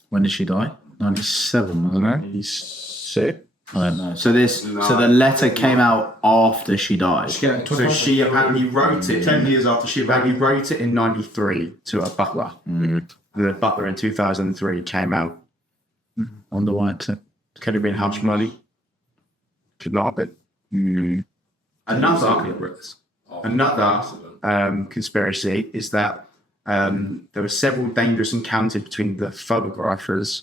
When did she die? 97, wasn't it? 96? I don't know. So the letter came out after she died. So she apparently wrote it 10 years after she apparently wrote it in 93 to her butler. The butler in 2003 came out. Wonder why it Could have been hush money. Could not have been. Another conspiracy is that there were several dangerous encounters between the photographers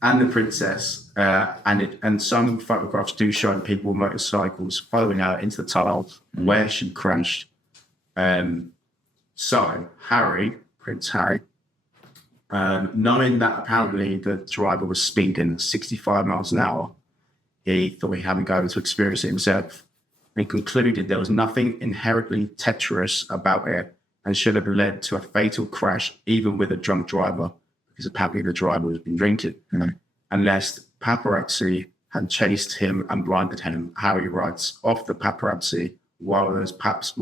and the princess, and some photographs do show people with motorcycles following her into the tunnel where she crashed. So Prince Harry, knowing that apparently the driver was speeding 65 miles an hour, he thought he had to go to experience it himself. and concluded there was nothing inherently treacherous about it and should have led to a fatal crash, even with a drunk driver, because apparently the driver has been drinking. Unless paparazzi had chased him and blinded him, Harry writes, off the paparazzi, while there's perhaps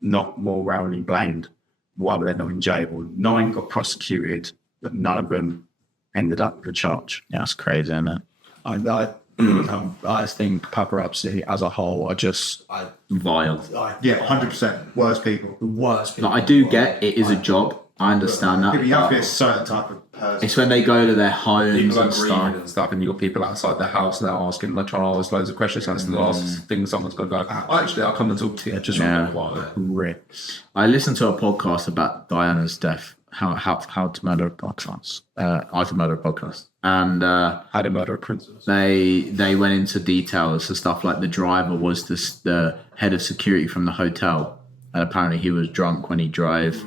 not more roundly blamed, while they're not in jail. 9 got prosecuted, but none of them ended up with a charge. Yeah, that's crazy, isn't it? I think paparazzi as a whole are just Vile. Yeah, 100%. Worst people. the worst people. Like, I do get it is a job. I understand that. You have to be a certain type of person. It's when they go to their homes People are and grieving stuff. and stuff, and you've got people outside their house and they're asking, they're trying to ask loads of questions. That's the last thing someone's going to go, actually, I'll come and talk to you. Just Yeah. Rips. I listened to a podcast about Diana's death. How to murder a podcast. How to murder a podcast. And How to murder a princess. they went into details of stuff like the driver was the head of security from the hotel, and apparently he was drunk when he drove.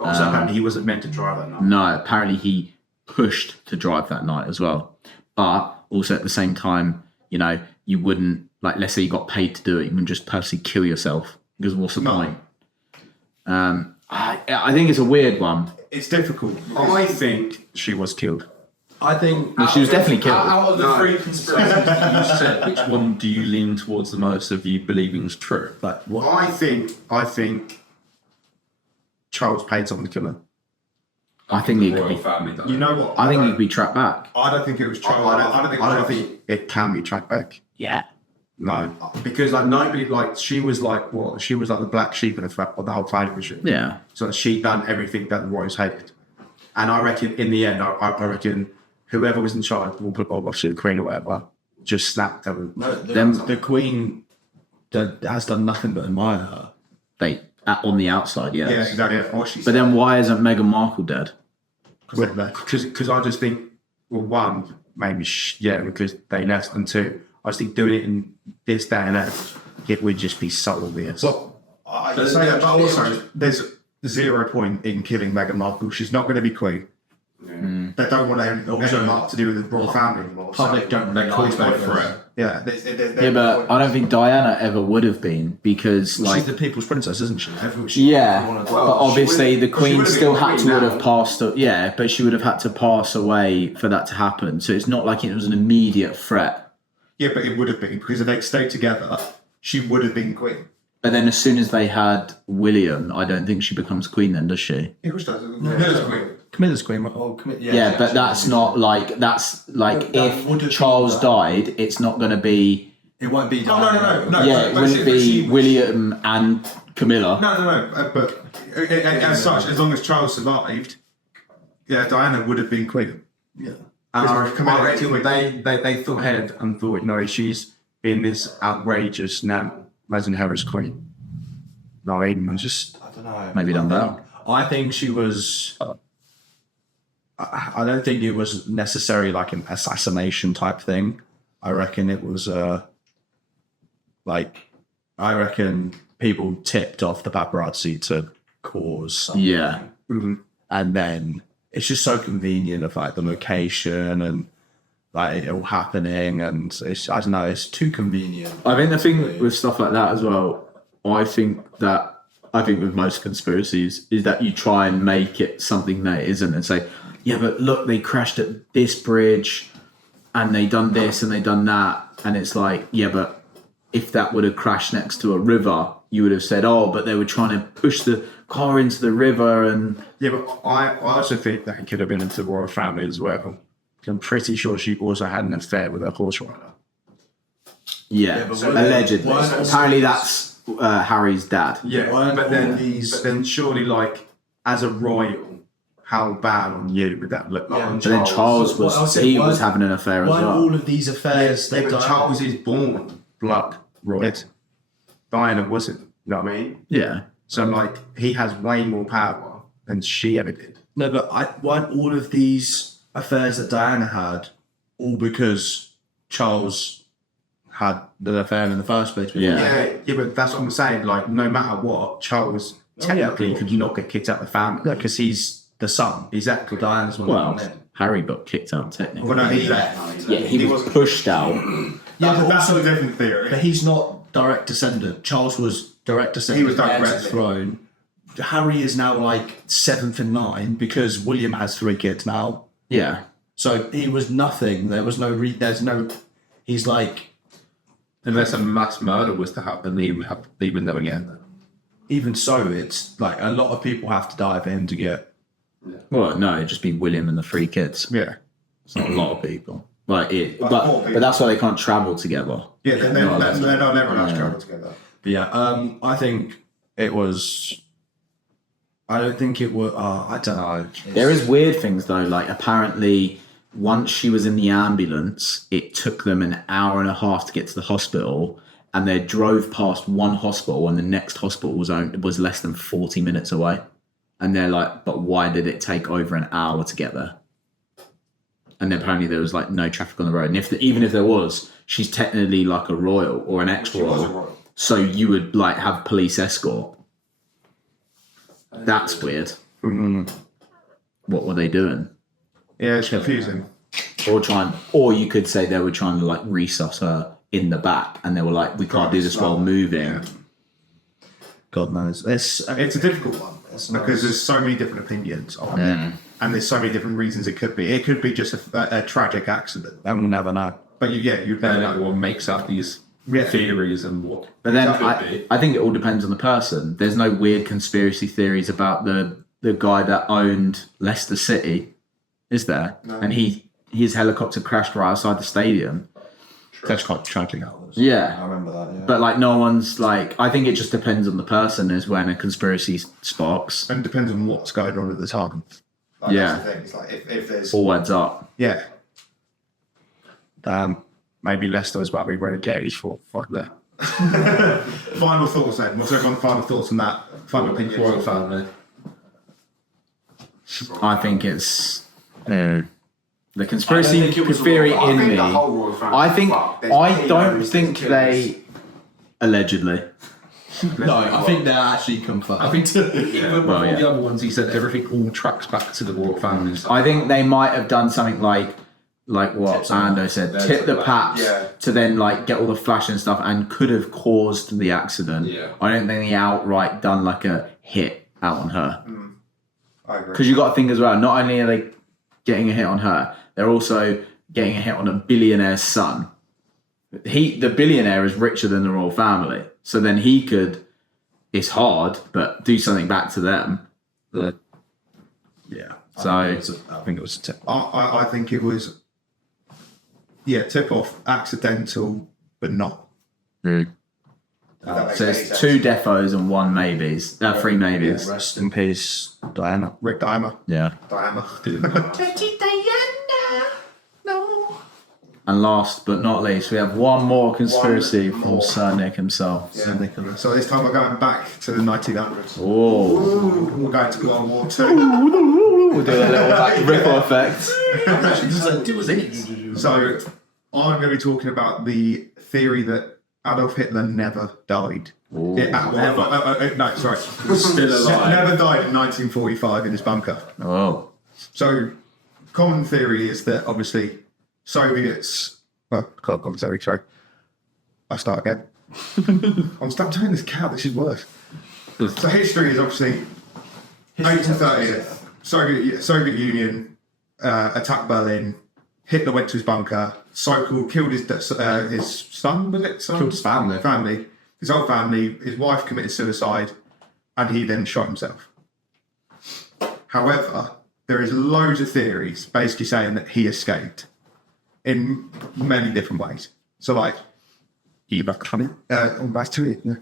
Also, apparently he wasn't meant to drive that night. No, apparently he pushed to drive that night as well. But also at the same time, you know, you wouldn't, like, let's say you got paid to do it, you wouldn't just personally kill yourself, because what's the point? I think it's a weird one. It's difficult. I think she was killed. I think She was definitely killed. Out of the three conspiracies you said, which one do you lean towards the most of you believing is true? like what? I think Charles paid someone to kill her. I think he could Royal be. family. You know what? I think he could be tracked back. I don't think it was Charles. I don't think it can be tracked back. Yeah. No, because like nobody, like she was like what? She was like the black sheep of the whole family. Yeah. So she done everything that the royals hated, and I reckon in the end, I reckon whoever was in charge, obviously the queen or whatever, just snapped them. The queen has done nothing but admire her. On the outside, yes. Yeah, exactly. Or she's But then why isn't Meghan Markle dead? because I just think, well, one, maybe because they left, and two, I just think doing it in this day and age, it would just be so obvious. Well, I say that, but also there's 0 point in killing Meghan Markle. She's not going to be queen. They don't want anything up to do with the royal family anymore. Public don't They're recognize called for it. Yeah, Yeah, but I don't think Diana ever would have been, because She's like the people's princess, isn't she? yeah, but obviously the Queen would've still been had queen to would now. have passed. Yeah, but she would have had to pass away for that to happen. So it's not like it was an immediate threat. yeah, but it would have been because if they stayed together, she would have been queen. But then as soon as they had William, I don't think she becomes Queen then, does she? It was queen. Camilla's queen. Yeah, but that's not like if Charles died, it's not going to be. It won't be. No. Yeah, it wouldn't be William and Camilla. No. But as such, as long as Charles survived, yeah, Diana would have been queen. Yeah. And I Camilla- reckon they thought ahead and thought, no, she's been this outrageous now, imagine her as queen. No, Aiden just I don't know. Maybe done better. I think she was. I don't think it was necessarily like an assassination type thing. I reckon it was I reckon people tipped off the paparazzi to cause something. Yeah. And then it's just so convenient of like the location and like it all happening, and it's, I don't know, it's too convenient. I think the thing with stuff like that as well, I think with most conspiracies is that you try and make it something that it isn't, and say, yeah, but look, they crashed at this bridge and they done this and they done that. And it's like, yeah, but if that would have crashed next to a river, you would have said, oh, but they were trying to push the car into the river. And yeah, but I also think that it could have been into the royal family as well. I'm pretty sure she also had an affair with her horse rider. yeah, allegedly. Apparently that's Harry's dad. Yeah, but then surely, like, as a royal, how bad on you would that look? Like on But then Charles was having an affair as Why well. all of these affairs? Yeah, but Charles is born blood royal. Diana wasn't. You know what I mean? Yeah. So I'm like, he has way more power than she ever did. No, but why all of these affairs that Diana had, all because Charles had the affair in the first place? Yeah. Yeah, but that's what I'm saying. Like, no matter what, Charles technically could not get kicked out of the family because he's the son. Exactly. Diana's one. Well, Harry got kicked out technically. Well, no, he Yeah, he was pushed out. Yeah, but that's also, a different theory. but he's not direct descendant. Charles was direct descendant. He was heir to direct. the throne. Harry is now like 7th in line because William has 3 kids now. Yeah. So he was nothing. There was no. He's like. Unless a mass murder was to happen, he would have even though again. Even so, it's like a lot of people have to die for him to get. Well, no, it'd just be William and the 3 kids. Yeah. It's not a lot of people. But 4 people. that's why they can't travel together. Yeah, they're not never allowed to travel together. But yeah, I think it was. I don't think it was. I don't know. There is weird things though, like apparently once she was in the ambulance, it took them an hour and a half to get to the hospital, and they drove past one hospital and the next hospital was less than 40 minutes away. And they're like, but why did it take over an hour to get there? And then apparently there was like no traffic on the road. And even if there was, she's technically like a royal or an ex-royal. So you would like have police escort. That's weird. What were they doing? Yeah, it's confusing. Or you could say they were trying to like resus her in the back, and they were like, we can't do this while moving. Yeah. God knows. It's a difficult one because there's so many different opinions on it, and there's so many different reasons it could be. It could be just a tragic accident. And we'll never know. But you'd Then never know. everyone makes up these theories and what. But then That would I think it all depends on the person. There's no weird conspiracy theories about the guy that owned Leicester City, is there? No. And his helicopter crashed right outside the stadium. That's quite tragic. Yeah. I remember that. Yeah. But like no one's like, I think it just depends on the person is when a conspiracy sparks. And it depends on what's going on at the time. Like, Yeah. That's the thing. It's like if there's All adds up. yeah. Maybe Leicester was about to be relegated for fuck that. Final thoughts then. What's everyone's final thoughts on that? Final opinions. Royal family. I think it's the conspiracy theory in me. I don't think they allegedly. No, I think they're actually confirmed. I think even Well, with all yeah. the other ones, he said everything all tracks back to the royal families. I think they might have done something like what Ando said, tip the paps to then like get all the flash and stuff, and could have caused the accident. Yeah. I don't think they outright done like a hit out on her. I agree. Because you got to think as well, not only are they getting a hit on her, they're also getting a hit on a billionaire's son. The billionaire is richer than the royal family, so then he could. It's hard, but do something back to them. Yeah. So I think it was a tip. I think it was tip off, accidental, but not. so it's 2 defos and 1 maybes. 3 maybes. Rest in peace, Diana. Rick Diana. Yeah. Diana. And last but not least, we have one more conspiracy from Sir Nick himself. Yeah. So this time we're going back to the 1900s. Oh, We're going to World War II. we'll do a little like ripple effect. So I'm going to be talking about the theory that Adolf Hitler never died. Ooh. No, sorry. Still alive. Never died in 1945 in his bunker. Oh, So, common theory is that obviously Soviets. Well, I'm sorry. I start again. Stop doing this, cow. This is worse. So history is obviously 1930. Soviet Union attacked Berlin. Hitler went to his bunker. Killed his son. Was it? Son? Killed his family. His whole family. His wife committed suicide, and he then shot himself. However, there is loads of theories basically saying that he escaped in many different ways. So, like, back to it. Yeah.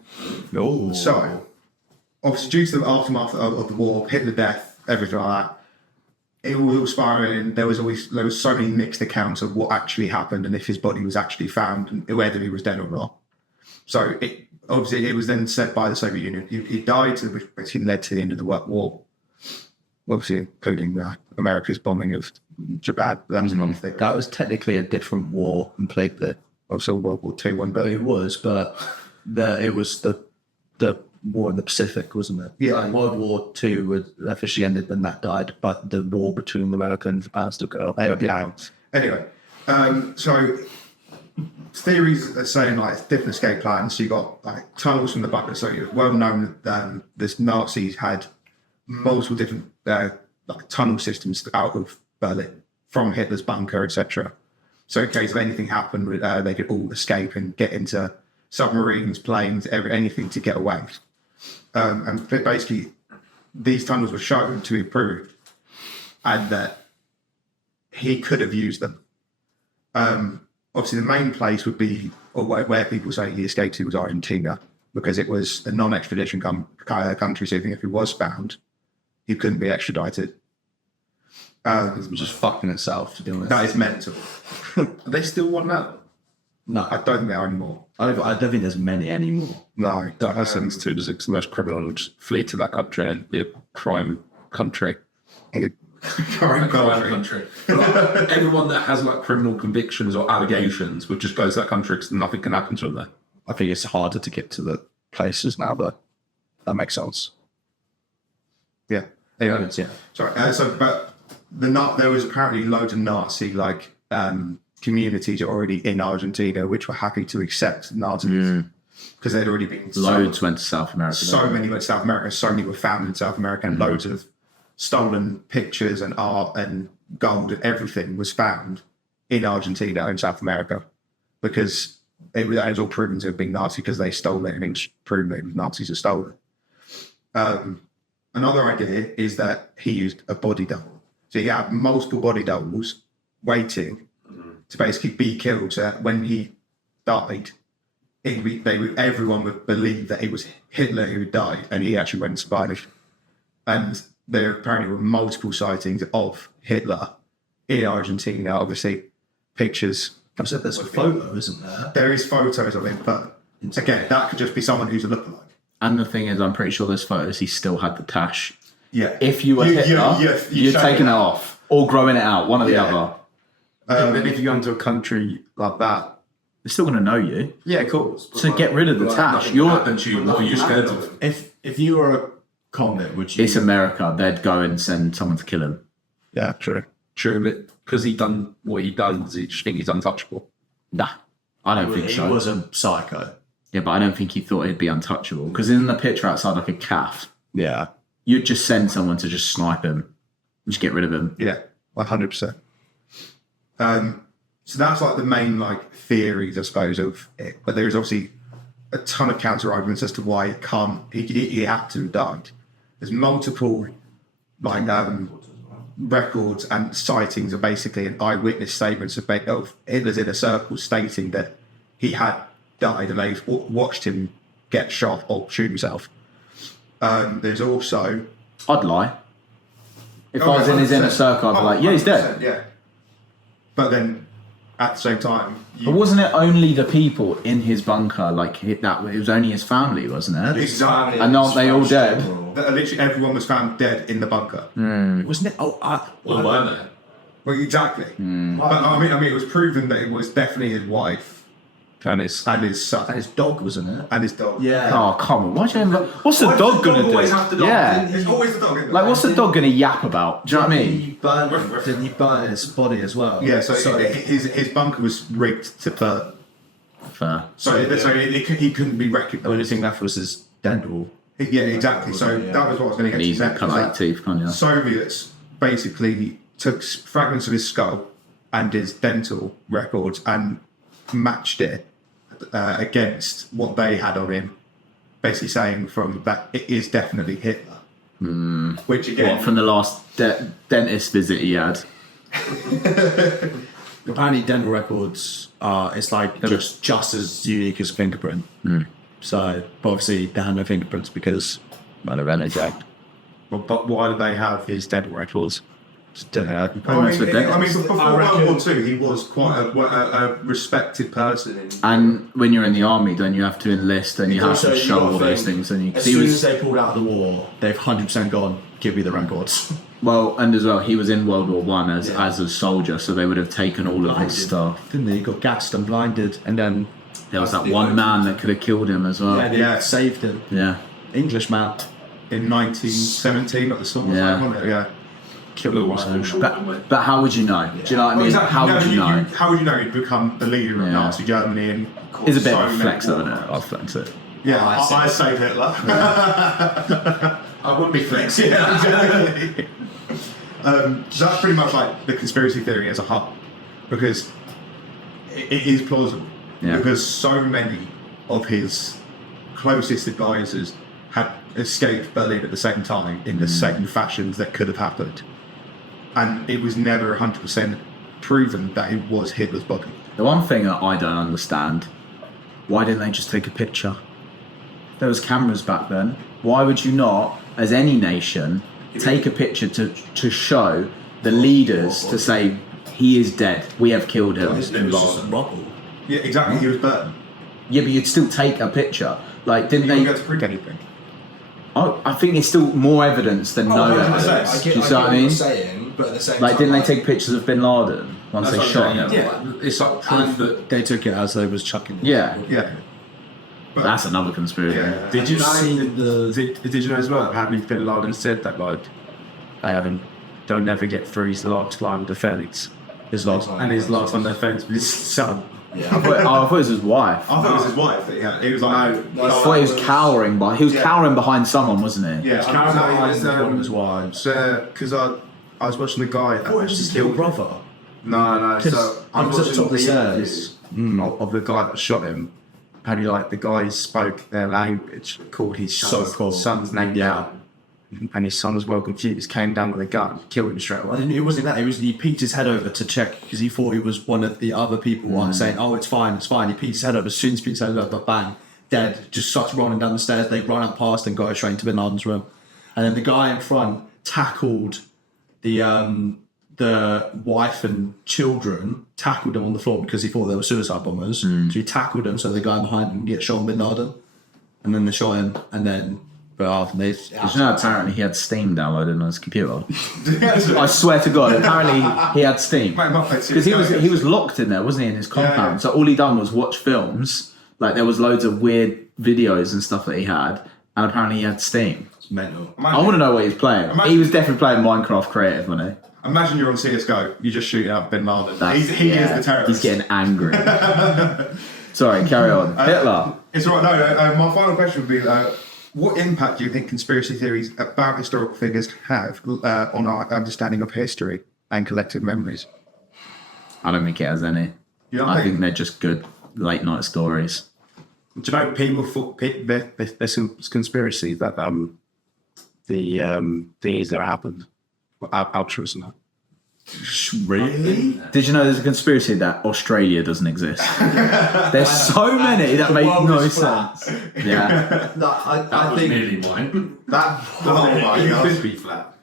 No. So, obviously, due to the aftermath of the war, Hitler death, everything like that, it was all spiraling. There was so many mixed accounts of what actually happened and if his body was actually found and whether he was dead or not. So, it was then said by the Soviet Union he died, which basically led to the end of the World War. Obviously, including America's bombing of Japan. That was another thing. That was technically a different war completely. Also, World War II one, but It was, but it was the war in the Pacific, wasn't it? Yeah. Like World War II was officially ended when that died, but the war between America and Japan still go. yeah. Anyway, so theories are saying like different escape plans. So you got like tunnels from the bunker. So it's well known that this Nazis had multiple different like tunnel systems out of Berlin from Hitler's bunker, etc. So in case of anything happened, they could all escape and get into submarines, planes, anything to get away. And basically, these tunnels were shown to be proved, and that he could have used them. Obviously, the main place would be, or where people say he escaped to, was Argentina, because it was a non-extradition country. So if he was found, he couldn't be extradited. It was just fucking itself, to be honest. That is mental. They still want that? No, I don't think they are anymore. I don't think there's many anymore. No, That has sense too. Does it? Most criminals would just flee to that country and be a crime country. current country. Like, everyone that has like criminal convictions or allegations would just go to that country because nothing can happen to them there. I think it's harder to get to the places now, but that makes sense. Yeah. Yeah. Sorry. But there was apparently loads of Nazi communities already in Argentina which were happy to accept Nazis because they'd already been Loads went to South America. so many went to South America. So many were found in South America, and loads of stolen pictures and art and gold and everything was found in Argentina and South America because it was all proven to have been Nazi because they stole it and it's proven that Nazis have stolen it. Another idea is that he used a body double. So he had multiple body doubles waiting to basically be killed. So that when he died, everyone would believe that it was Hitler who died and he actually went and survived. And there apparently were multiple sightings of Hitler in Argentina. Obviously, pictures. I said there's a photo, isn't there? There is photos of him, but again, that could just be someone who's a lookalike. And the thing is, I'm pretty sure there's photos he still had the tash. Yeah. If you were Hitler, you're taking it off or growing it out, one or the other. And then if you go into a country like that, They're still going to know you. yeah, of course. To get rid of the tash, What are you scared of? If you were a convict, would you? it's America. They'd go and send someone to kill him. Yeah, true. True, but because he done what he done, does he just think he's untouchable? Nah, I don't think He so. was a psycho. Yeah, but I don't think he thought he'd be untouchable. Because in the picture outside, like a calf, Yeah. you'd just send someone to just snipe him, just get rid of him. Yeah, 100%. So that's like the main like theories, I suppose, of it. But there's obviously a ton of counter arguments as to why it can't. He had to have died. There's multiple like records and sightings of basically an eyewitness statements of Hitler's inner circle stating that he had died and they've watched him get shot or shoot himself. There's also I'd lie. If I was in his inner circle, I'd be like, yeah, he's dead. Yeah. But then at the same time, But wasn't it only the people in his bunker? Like it was only his family, wasn't it? exactly. And aren't they all dead? Literally everyone was found dead in the bunker. Wasn't it? Oh, Well, weren't they? Well, exactly. But I mean, it was proven that it was definitely his wife And it's and his son and his dog, wasn't it? and his dog. Yeah. Oh, come on. What's the dog going to do? Yeah. It's always the dog. Isn't it? Like, what's the dog going to yap about? Do you know what I mean? Didn't he burn his body as well? Yeah. So his bunker was rigged to burn. Fair. So he couldn't be recognized. I would think that was his dental. Yeah, exactly. So that was what I was going to get to Easy next. cut was out that teeth, can't you? Soviets basically took fragments of his skull and his dental records and matched it against what they had on him, basically saying from that it is definitely Hitler. Which again, What, from the last dentist visit he had? Apparently, dental records are it's like just as unique as fingerprint. So, but obviously, they have no fingerprints because Well, they're energized. but why do they have his dental records? just don't know. Before World War II, he was quite a respected person. And when you're in the army, don't you have to enlist and you have Also, to you show gotta all those think, things? And you, As 'cause he soon was, as they pulled out of the war, they've 100% gone, give me the records. well, and as well, he was in World War One as a soldier, so they would have taken all of his stuff. Didn't they? He got gassed and blinded, and then There was that one man that could have killed him as well. they saved him. Yeah. Englishman. In 1917 at the summer, Yeah. wasn't it? Yeah. kill the white. But how would you know? Do you know what I mean? Exactly. How would you know? How would you know he'd become the leader of Nazi Germany? And It's a bit so of a many flex, though, wars? isn't it? I'll flex it. Yeah, I say Hitler. I wouldn't be flexing. So that's pretty much like the conspiracy theory as a whole, because it is plausible. Yeah. Because so many of his closest advisors had escaped Berlin at the same time in the same fashions that could have happened, and it was never 100% proven that it was Hitler's body. The one thing that I don't understand, why didn't they just take a picture? There was cameras back then. Why would you not, as any nation, take a picture to show the leaders to say, he is dead, we have killed him. Yeah, exactly. He was burnt. Yeah, but you'd still take a picture. Like, didn't You they? don't get to prove anything. I think it's still more evidence than no evidence. I Do you see what I mean? saying, but at the same Like, time, didn't they take pictures of Bin Laden once they shot him? Yeah, it's like proof that They took it as they was chucking it. Yeah, Yeah. But that's another conspiracy. Yeah. Did you see did you know as well? Apparently Bin Laden said that like, don't ever get through his last line of defence. His last on defence with his son. I thought it was his wife. I thought it was his wife. Yeah, he was like, I thought he was cowering behind someone, wasn't he? Yeah, his wives. Because I was watching the guy. It was his little brother. No. So I was at the top of the stairs. of the guy that shot him. Apparently, like the guy spoke their language, called his son's name out, and his son was well confused. Came down with a gun, killed him straight away. It wasn't that. He peeked his head over to check because he thought he was one of the other people saying, "Oh, it's fine, it's fine." He peeked his head over. As soon as he peeked his head over, bang, dead. Just starts running down the stairs. They run up past and got straight into Bin Laden's room. And then the guy in front tackled the wife and children, tackled them on the floor because he thought they were suicide bombers. So he tackled them so the guy behind him get shot on Bin Laden. And then they shot him, and then Did you know apparently he had Steam downloaded on his computer? I swear to God, apparently he had Steam. Because he was locked in there, wasn't he, in his compound? Yeah. So all he done was watch films. Like, there was loads of weird videos and stuff that he had, and apparently he had Steam. it's mental. I want to know what he was playing. He was definitely playing Minecraft Creative, wasn't he? Imagine you're on CSGO, you just shoot out Bin Laden. He is the terrorist. He's getting angry. Sorry, carry on. Hitler. It's all right. No, my final question would be, what impact do you think conspiracy theories about historical figures have on our understanding of history and collective memories? I don't think it has any. You don't I think? think they're just good late night stories. Do you know people thought there's some conspiracy that the things that happened, Auschwitz and that. Really? Did you know there's a conspiracy that Australia doesn't exist? There's so many that make no sense. Yeah. No, I think nearly mine. Could be flat.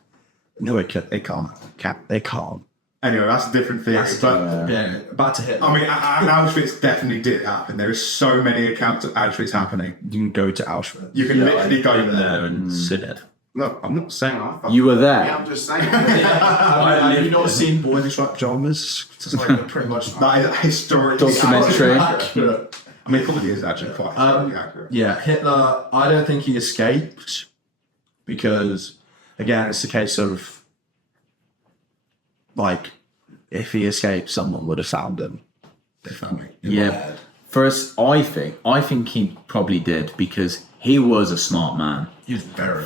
No, they can't. They can't. Anyway, that's a different theory. But yeah, back to Hitler. I mean, Auschwitz definitely did happen. There is so many accounts of Auschwitz happening. You can go to Auschwitz. You can literally go there. and sit there. Look, I'm not saying I. You were there. I'm just saying. Have you not seen Boy in the Striped Pajamas? It's like pretty much. That is historic Documentary. accurate. I mean, it probably is actually quite historically accurate. Yeah, Hitler, I don't think he escaped because, again, it's a case of, like, if he escaped, someone would have found him. They found me. Yeah. First, I think he probably did because he was a smart man. He was very...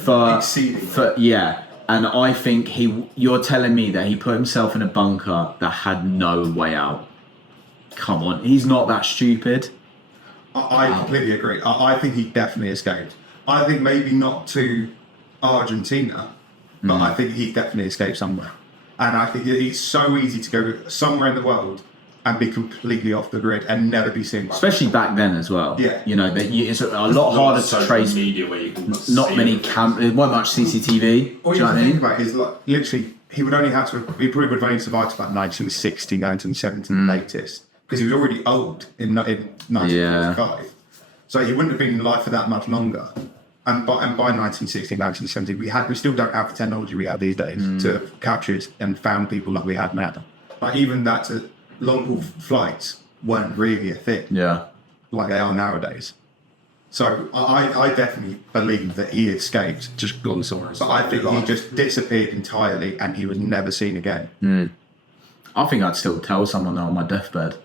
Yeah. And I think you're telling me that he put himself in a bunker that had no way out. Come on, he's not that stupid. I completely agree. I think he definitely escaped. I think maybe not to Argentina, but I think he definitely escaped somewhere. And I think it's so easy to go somewhere in the world and be completely off the grid and never be seen. Especially back then as well. Yeah. You know, it's a lot harder to trace. Media where you can Not many there weren't much CCTV. Do you All know you what I have to think mean? about is, like, literally, he probably would have only survived to about 1960, going to the 70s latest, because he was already old in 1945. So he wouldn't have been in life for that much longer. And by 1960, 1970, we still don't have the technology we have these days to capture and found people like we have now. Like, even that long haul flights weren't really a thing Yeah. like they are nowadays. So I definitely believe that he escaped. Just gone somewhere. But I think he just disappeared entirely and he was never seen again. I think I'd still tell someone that on my deathbed.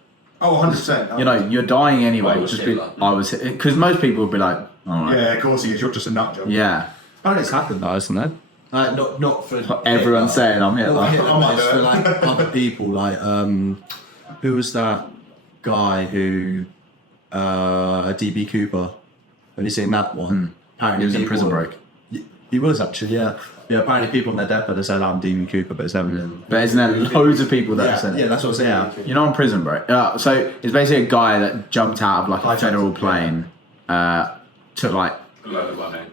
Oh, 100%. You know, you're dying anyway. was Just be, Hitler? I was, because most people would be like, all right, Yeah, of course he is. You're just a nut job. yeah. Apparently it's happened though, isn't it? Not for Everyone's saying I'm Hitler. It's for like other people, like who was that guy who DB Cooper? Have you seen that one? Apparently He was in people- Prison Break. He was actually, yeah. Yeah, apparently people on their deathbed have said I'm DB Cooper, but it's never been. But isn't there loads of people that Yeah, have said it? yeah, that's what I'm saying. You know, on Prison Break. So it's basically a guy that jumped out of like a federal plane, took like.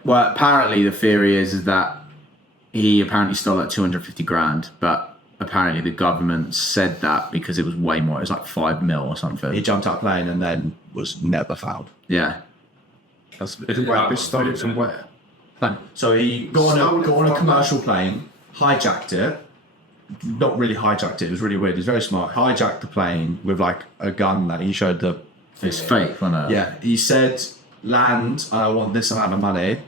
Well, apparently the theory is that he apparently stole like 250 grand, but apparently the government said that because it was way more. It was like 5 mil or something. He jumped out a plane and then was never found. Yeah. This started from where? So he got on a commercial plane, hijacked it. Not really hijacked it. It was really weird. He's very smart. Hijacked the plane with like a gun that he showed the. It's fake, wasn't it? Yeah, he said, "Land. I want this amount of money."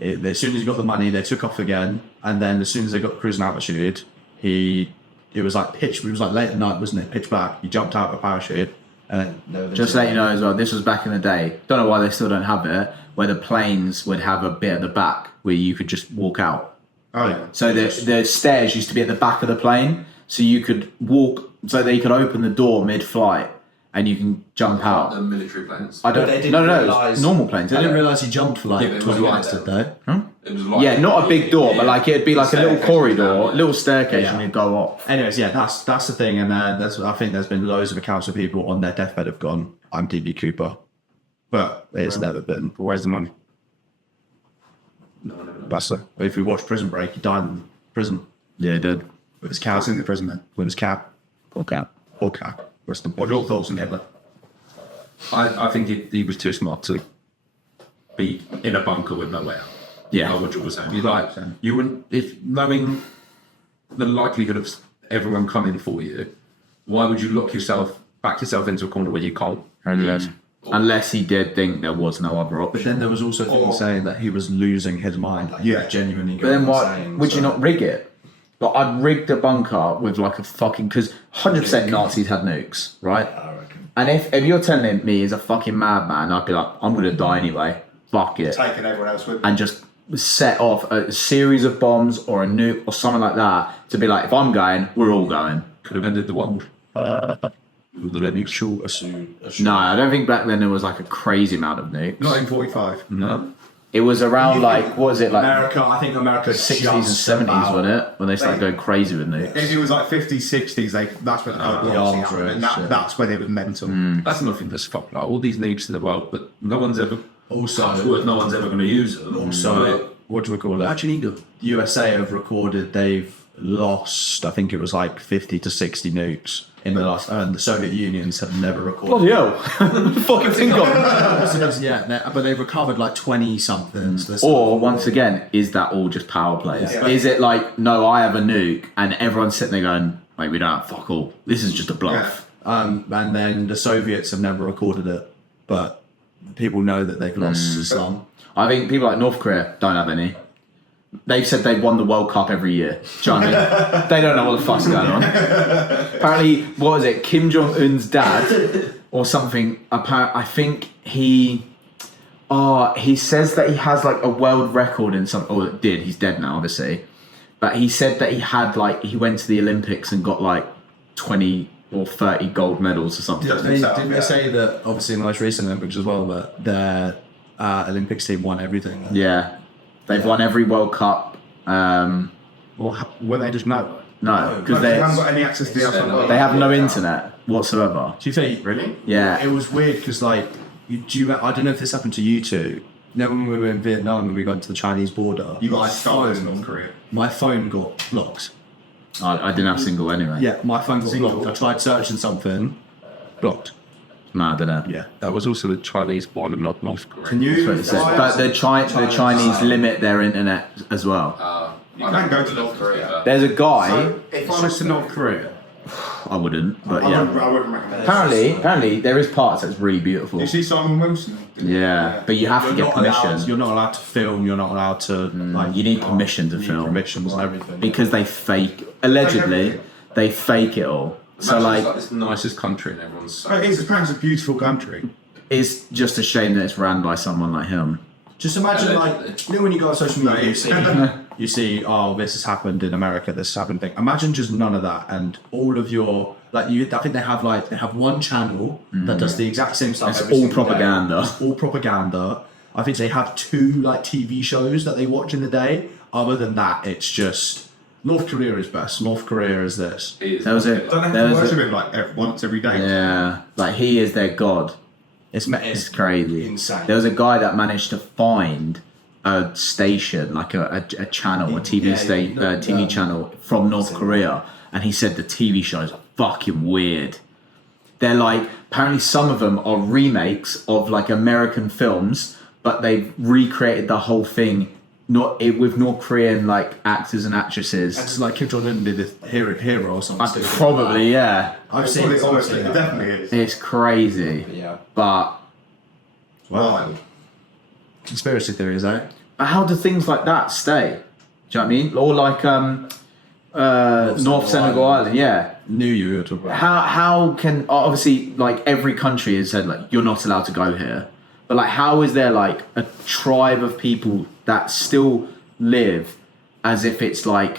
As soon as he got the money, they took off again, and then as soon as they got cruising altitude, it was like pitch. It was like late at night, wasn't it? Pitch black. He jumped out of a parachute, and then Just to let you know as well, this was back in the day. Don't know why they still don't have it, where the planes would have a bit at the back where you could just walk out. Oh, yeah. So the stairs used to be at the back of the plane, so you could walk, so they could open the door mid-flight and you can jump out. The military planes. I don't. They didn't No, it's realise- normal planes. I didn't Isn't it? realise he jumped for like Yeah, but it was 20 like minutes, that. did they? It was like Yeah, not a big door, but like it'd be like a little Staircase corridor, down, yeah. little staircase, Yeah. and you'd go off. Anyways, yeah, that's the thing, and I think there's been loads of accounts of people on their deathbed have gone, "I'm DB Cooper," but it's never been. Where's the money? That's it. If we watch Prison Break, he died in prison Yeah, it did. with his cap. That's in the prison then. With his cap. Poor cat. Or cap. Rest in peace. Your thoughts on Hitler? I think he was too smart to be in a bunker with no way out. Yeah. 100%. You wouldn't, if knowing the likelihood of everyone coming for you, why would you back yourself into a corner where you can't? Unless he did think there was no other But option. then there was also things saying that he was losing his mind. Like, Yeah. genuinely. But then going why insane, would you so- not rig it? But I'd rig the bunker with like a fucking, because 100% Nazis had nukes, right? And if you're telling me he's a fucking madman, I'd be like, I'm gonna die anyway. Fuck it. Taking everyone else with them. And just set off a series of bombs or a nuke or something like that to be like, if I'm going, we're all going. Could have ended the world. With the nukes. No, I don't think back then there was like a crazy amount of nukes. 1945. No. It was around like, what was it, like America, I think America 60s and 70s, wasn't it? When they started going crazy with nukes. If it was like 50s, 60s, that's when the arms race, yeah. that's when it was mental. That's nothing that's fucked. Like all these nukes in the world, but no one's ever. Also- touch wood, no one's ever going to use them. So, what do we call that? Actually, the USA have recorded they've lost, I think it was like 50 to 60 nukes in the last, and the Soviet Unions have never recorded. Bloody hell. Fucking think of Yeah, but they've recovered like 20 something. So Or, once again, is that all just power plays? Yeah. Is it like, no, I have a nuke, and everyone's sitting there going, wait, we don't have fuck all. This is just a bluff. and then the Soviets have never recorded it, but people know that they've lost some. I think people like North Korea don't have any. They've said they've won the World Cup every year. Do you know what I mean? They don't know what the fuck's going on. Apparently, what was it? Kim Jong-un's dad or something. I think he says that he has like a world record in some. Oh, it did. He's dead now, obviously. But he said that he had like he went to the Olympics and got like 20 or 30 gold medals or something. Didn't they say that, obviously in the most recent Olympics as well, that their Olympics team won everything? Yeah, they've won every World Cup. Or were they just know? No, because They haven't got any access to the outside world. they have no internet whatsoever. Do you think? Really? Yeah. It was weird because, like, I don't know if this happened to you two. Now, when we were in Vietnam and we got to the Chinese border, You got stars in North Korea. my phone got blocked. I didn't have single anyway. Yeah, my phone got blocked. I tried searching something, blocked. No, I don't know. Yeah. that was also the Chinese one and not North Korea. Can you? That's what it says. But the Chinese limit their internet as well. I can go to North Korea. There's a guy. If I was to North Korea, I wouldn't, but I yeah. wouldn't recommend it. Apparently, there is parts that's really beautiful. You see Simon Wilson? Yeah, but you have to get permission. You're not allowed to film. You're not allowed to like. You need permission to film Permissions and everything. because they allegedly, they fake it all. So Imagine it's like, this the nicest country and everyone's so It is. Apparently, it's a beautiful country. it's just a shame that it's ran by someone like him. Just imagine, Allegedly. like, you know, when you go on social media, you see, oh, this has happened in America, this has happened. Thing. Imagine just none of that, and all of your I think they have one channel that does the exact same stuff. It's every all single day. propaganda. It's all propaganda. I think they have 2 like TV shows that they watch in the day. Other than that, it's just North Korea is best. North Korea is this. There was a, Don't they there have to was worship a, him like once every day? yeah, like he is their god. It's crazy. insane. There was a guy that managed to find a station, like a channel, a TV TV channel from North Korea, and he said the TV shows are fucking weird. They're like, apparently some of them are remakes of like American films, but they've recreated the whole thing with North Korean like actors and actresses. It's like Kim Jong Un did the hero or something. Probably, yeah. I've seen It honestly. definitely is. It's crazy. Yeah. But Wild. Conspiracy theories, eh? how do things like that stay? Do you know what I mean? Or like North Senegal Island, yeah. Knew you were talking about. How can obviously like every country has said like you're not allowed to go here, but like how is there like a tribe of people that still live as if it's like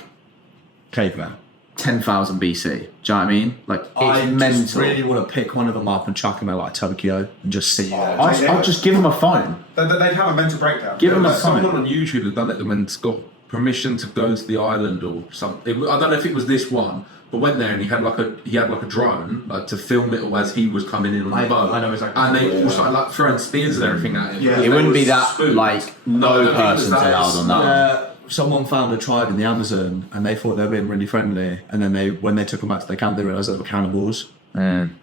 Caveman. 10,000 BC? Do you know what I mean? Like it's I mental. just really want to pick one of them up and chuck them at like Tokyo and just see. I'll just give them a phone. They'd have a mental breakdown. Give them a Someone phone. on YouTube had done it and got permission to go to the island or something. I don't know if it was this one, but went there and he had like a drone like to film it all as he was coming in on the boat. I know exactly. And they all started like throwing spears and everything at him. Yeah. It wouldn't be that Spooked. like no person's allowed on that. Someone found a tribe in the Amazon and they thought they were being really friendly, and then when they took them back to their camp, they realised they were cannibals.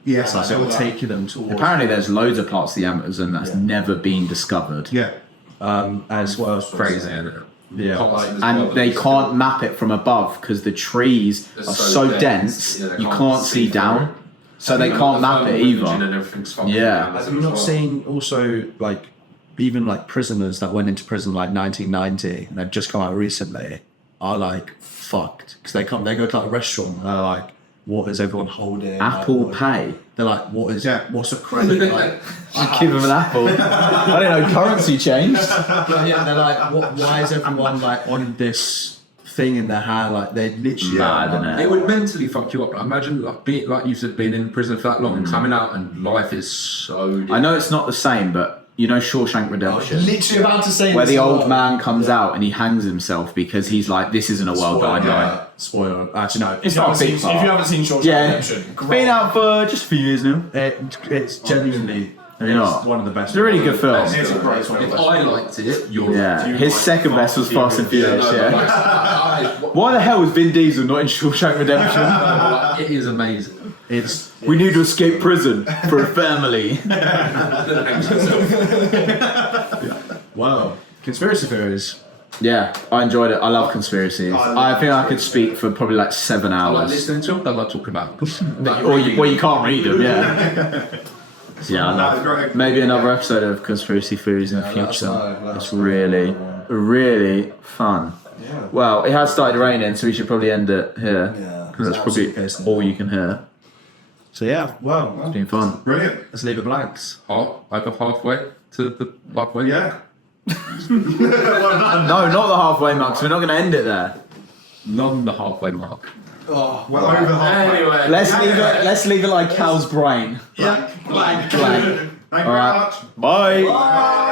Yes, So I they saw were that. taking them towards. Apparently, there's loads of parts of the Amazon that's never been discovered. Yeah. As well as Crazy, isn't it? Yeah. And they can't map it from above because the trees are so dense, yeah, they you can't see down. So they can't map it either. Yeah. Have you not seen also like even like prisoners that went into prison like 1990 and they've just come out recently are like fucked because they go to like a restaurant and they're like, what is everyone holding? Apple like, Pay. They're like, what's a credit? Like, Give them an apple. I don't know, currency changed. yeah, they're like, why is everyone like on this thing in their hand? Like they literally. Mad, isn't It it? would mentally fuck you up. Like, imagine like you said, being in prison for that long and coming out and life is so different. I know it's not the same, but you know Shawshank Redemption? Literally about to say Where this the as old well. man comes out and he hangs himself because he's like, this isn't a world that I know. Spoiler. Actually, no. It's not a big part. If you haven't seen Shawshank Yeah, Redemption, been out for just a few years now. it's genuinely You know, one of the best. It's a really good film. It's a great one. If I liked it, you're Yeah, his second best was Fast and Furious. Yeah. yeah. Why the hell was Vin Diesel not in Shawshank Redemption? It is amazing. It's We need to escape prison for a family. wow. Conspiracy theories. Yeah, I enjoyed it. I love conspiracies. I think I could speak for probably like 7 I like hours. listening to them. I like talking about them. Or you can't read them, yeah. Yeah, I love. Maybe another episode of conspiracy theories in the future. It's really, really fun. Well, it has started raining, so we should probably end it here. Yeah. Because that's probably all you can hear. So yeah, well, It's been fun. Brilliant. let's leave it blanks. Over halfway to the halfway. Yeah. No, not the halfway mark, 'cause we're not going to end it there. Non the halfway mark. Well, over halfway. Anyway, Let's leave it like Cal's brain. Yeah. Blank. Thank you very All right. much. Bye. Bye.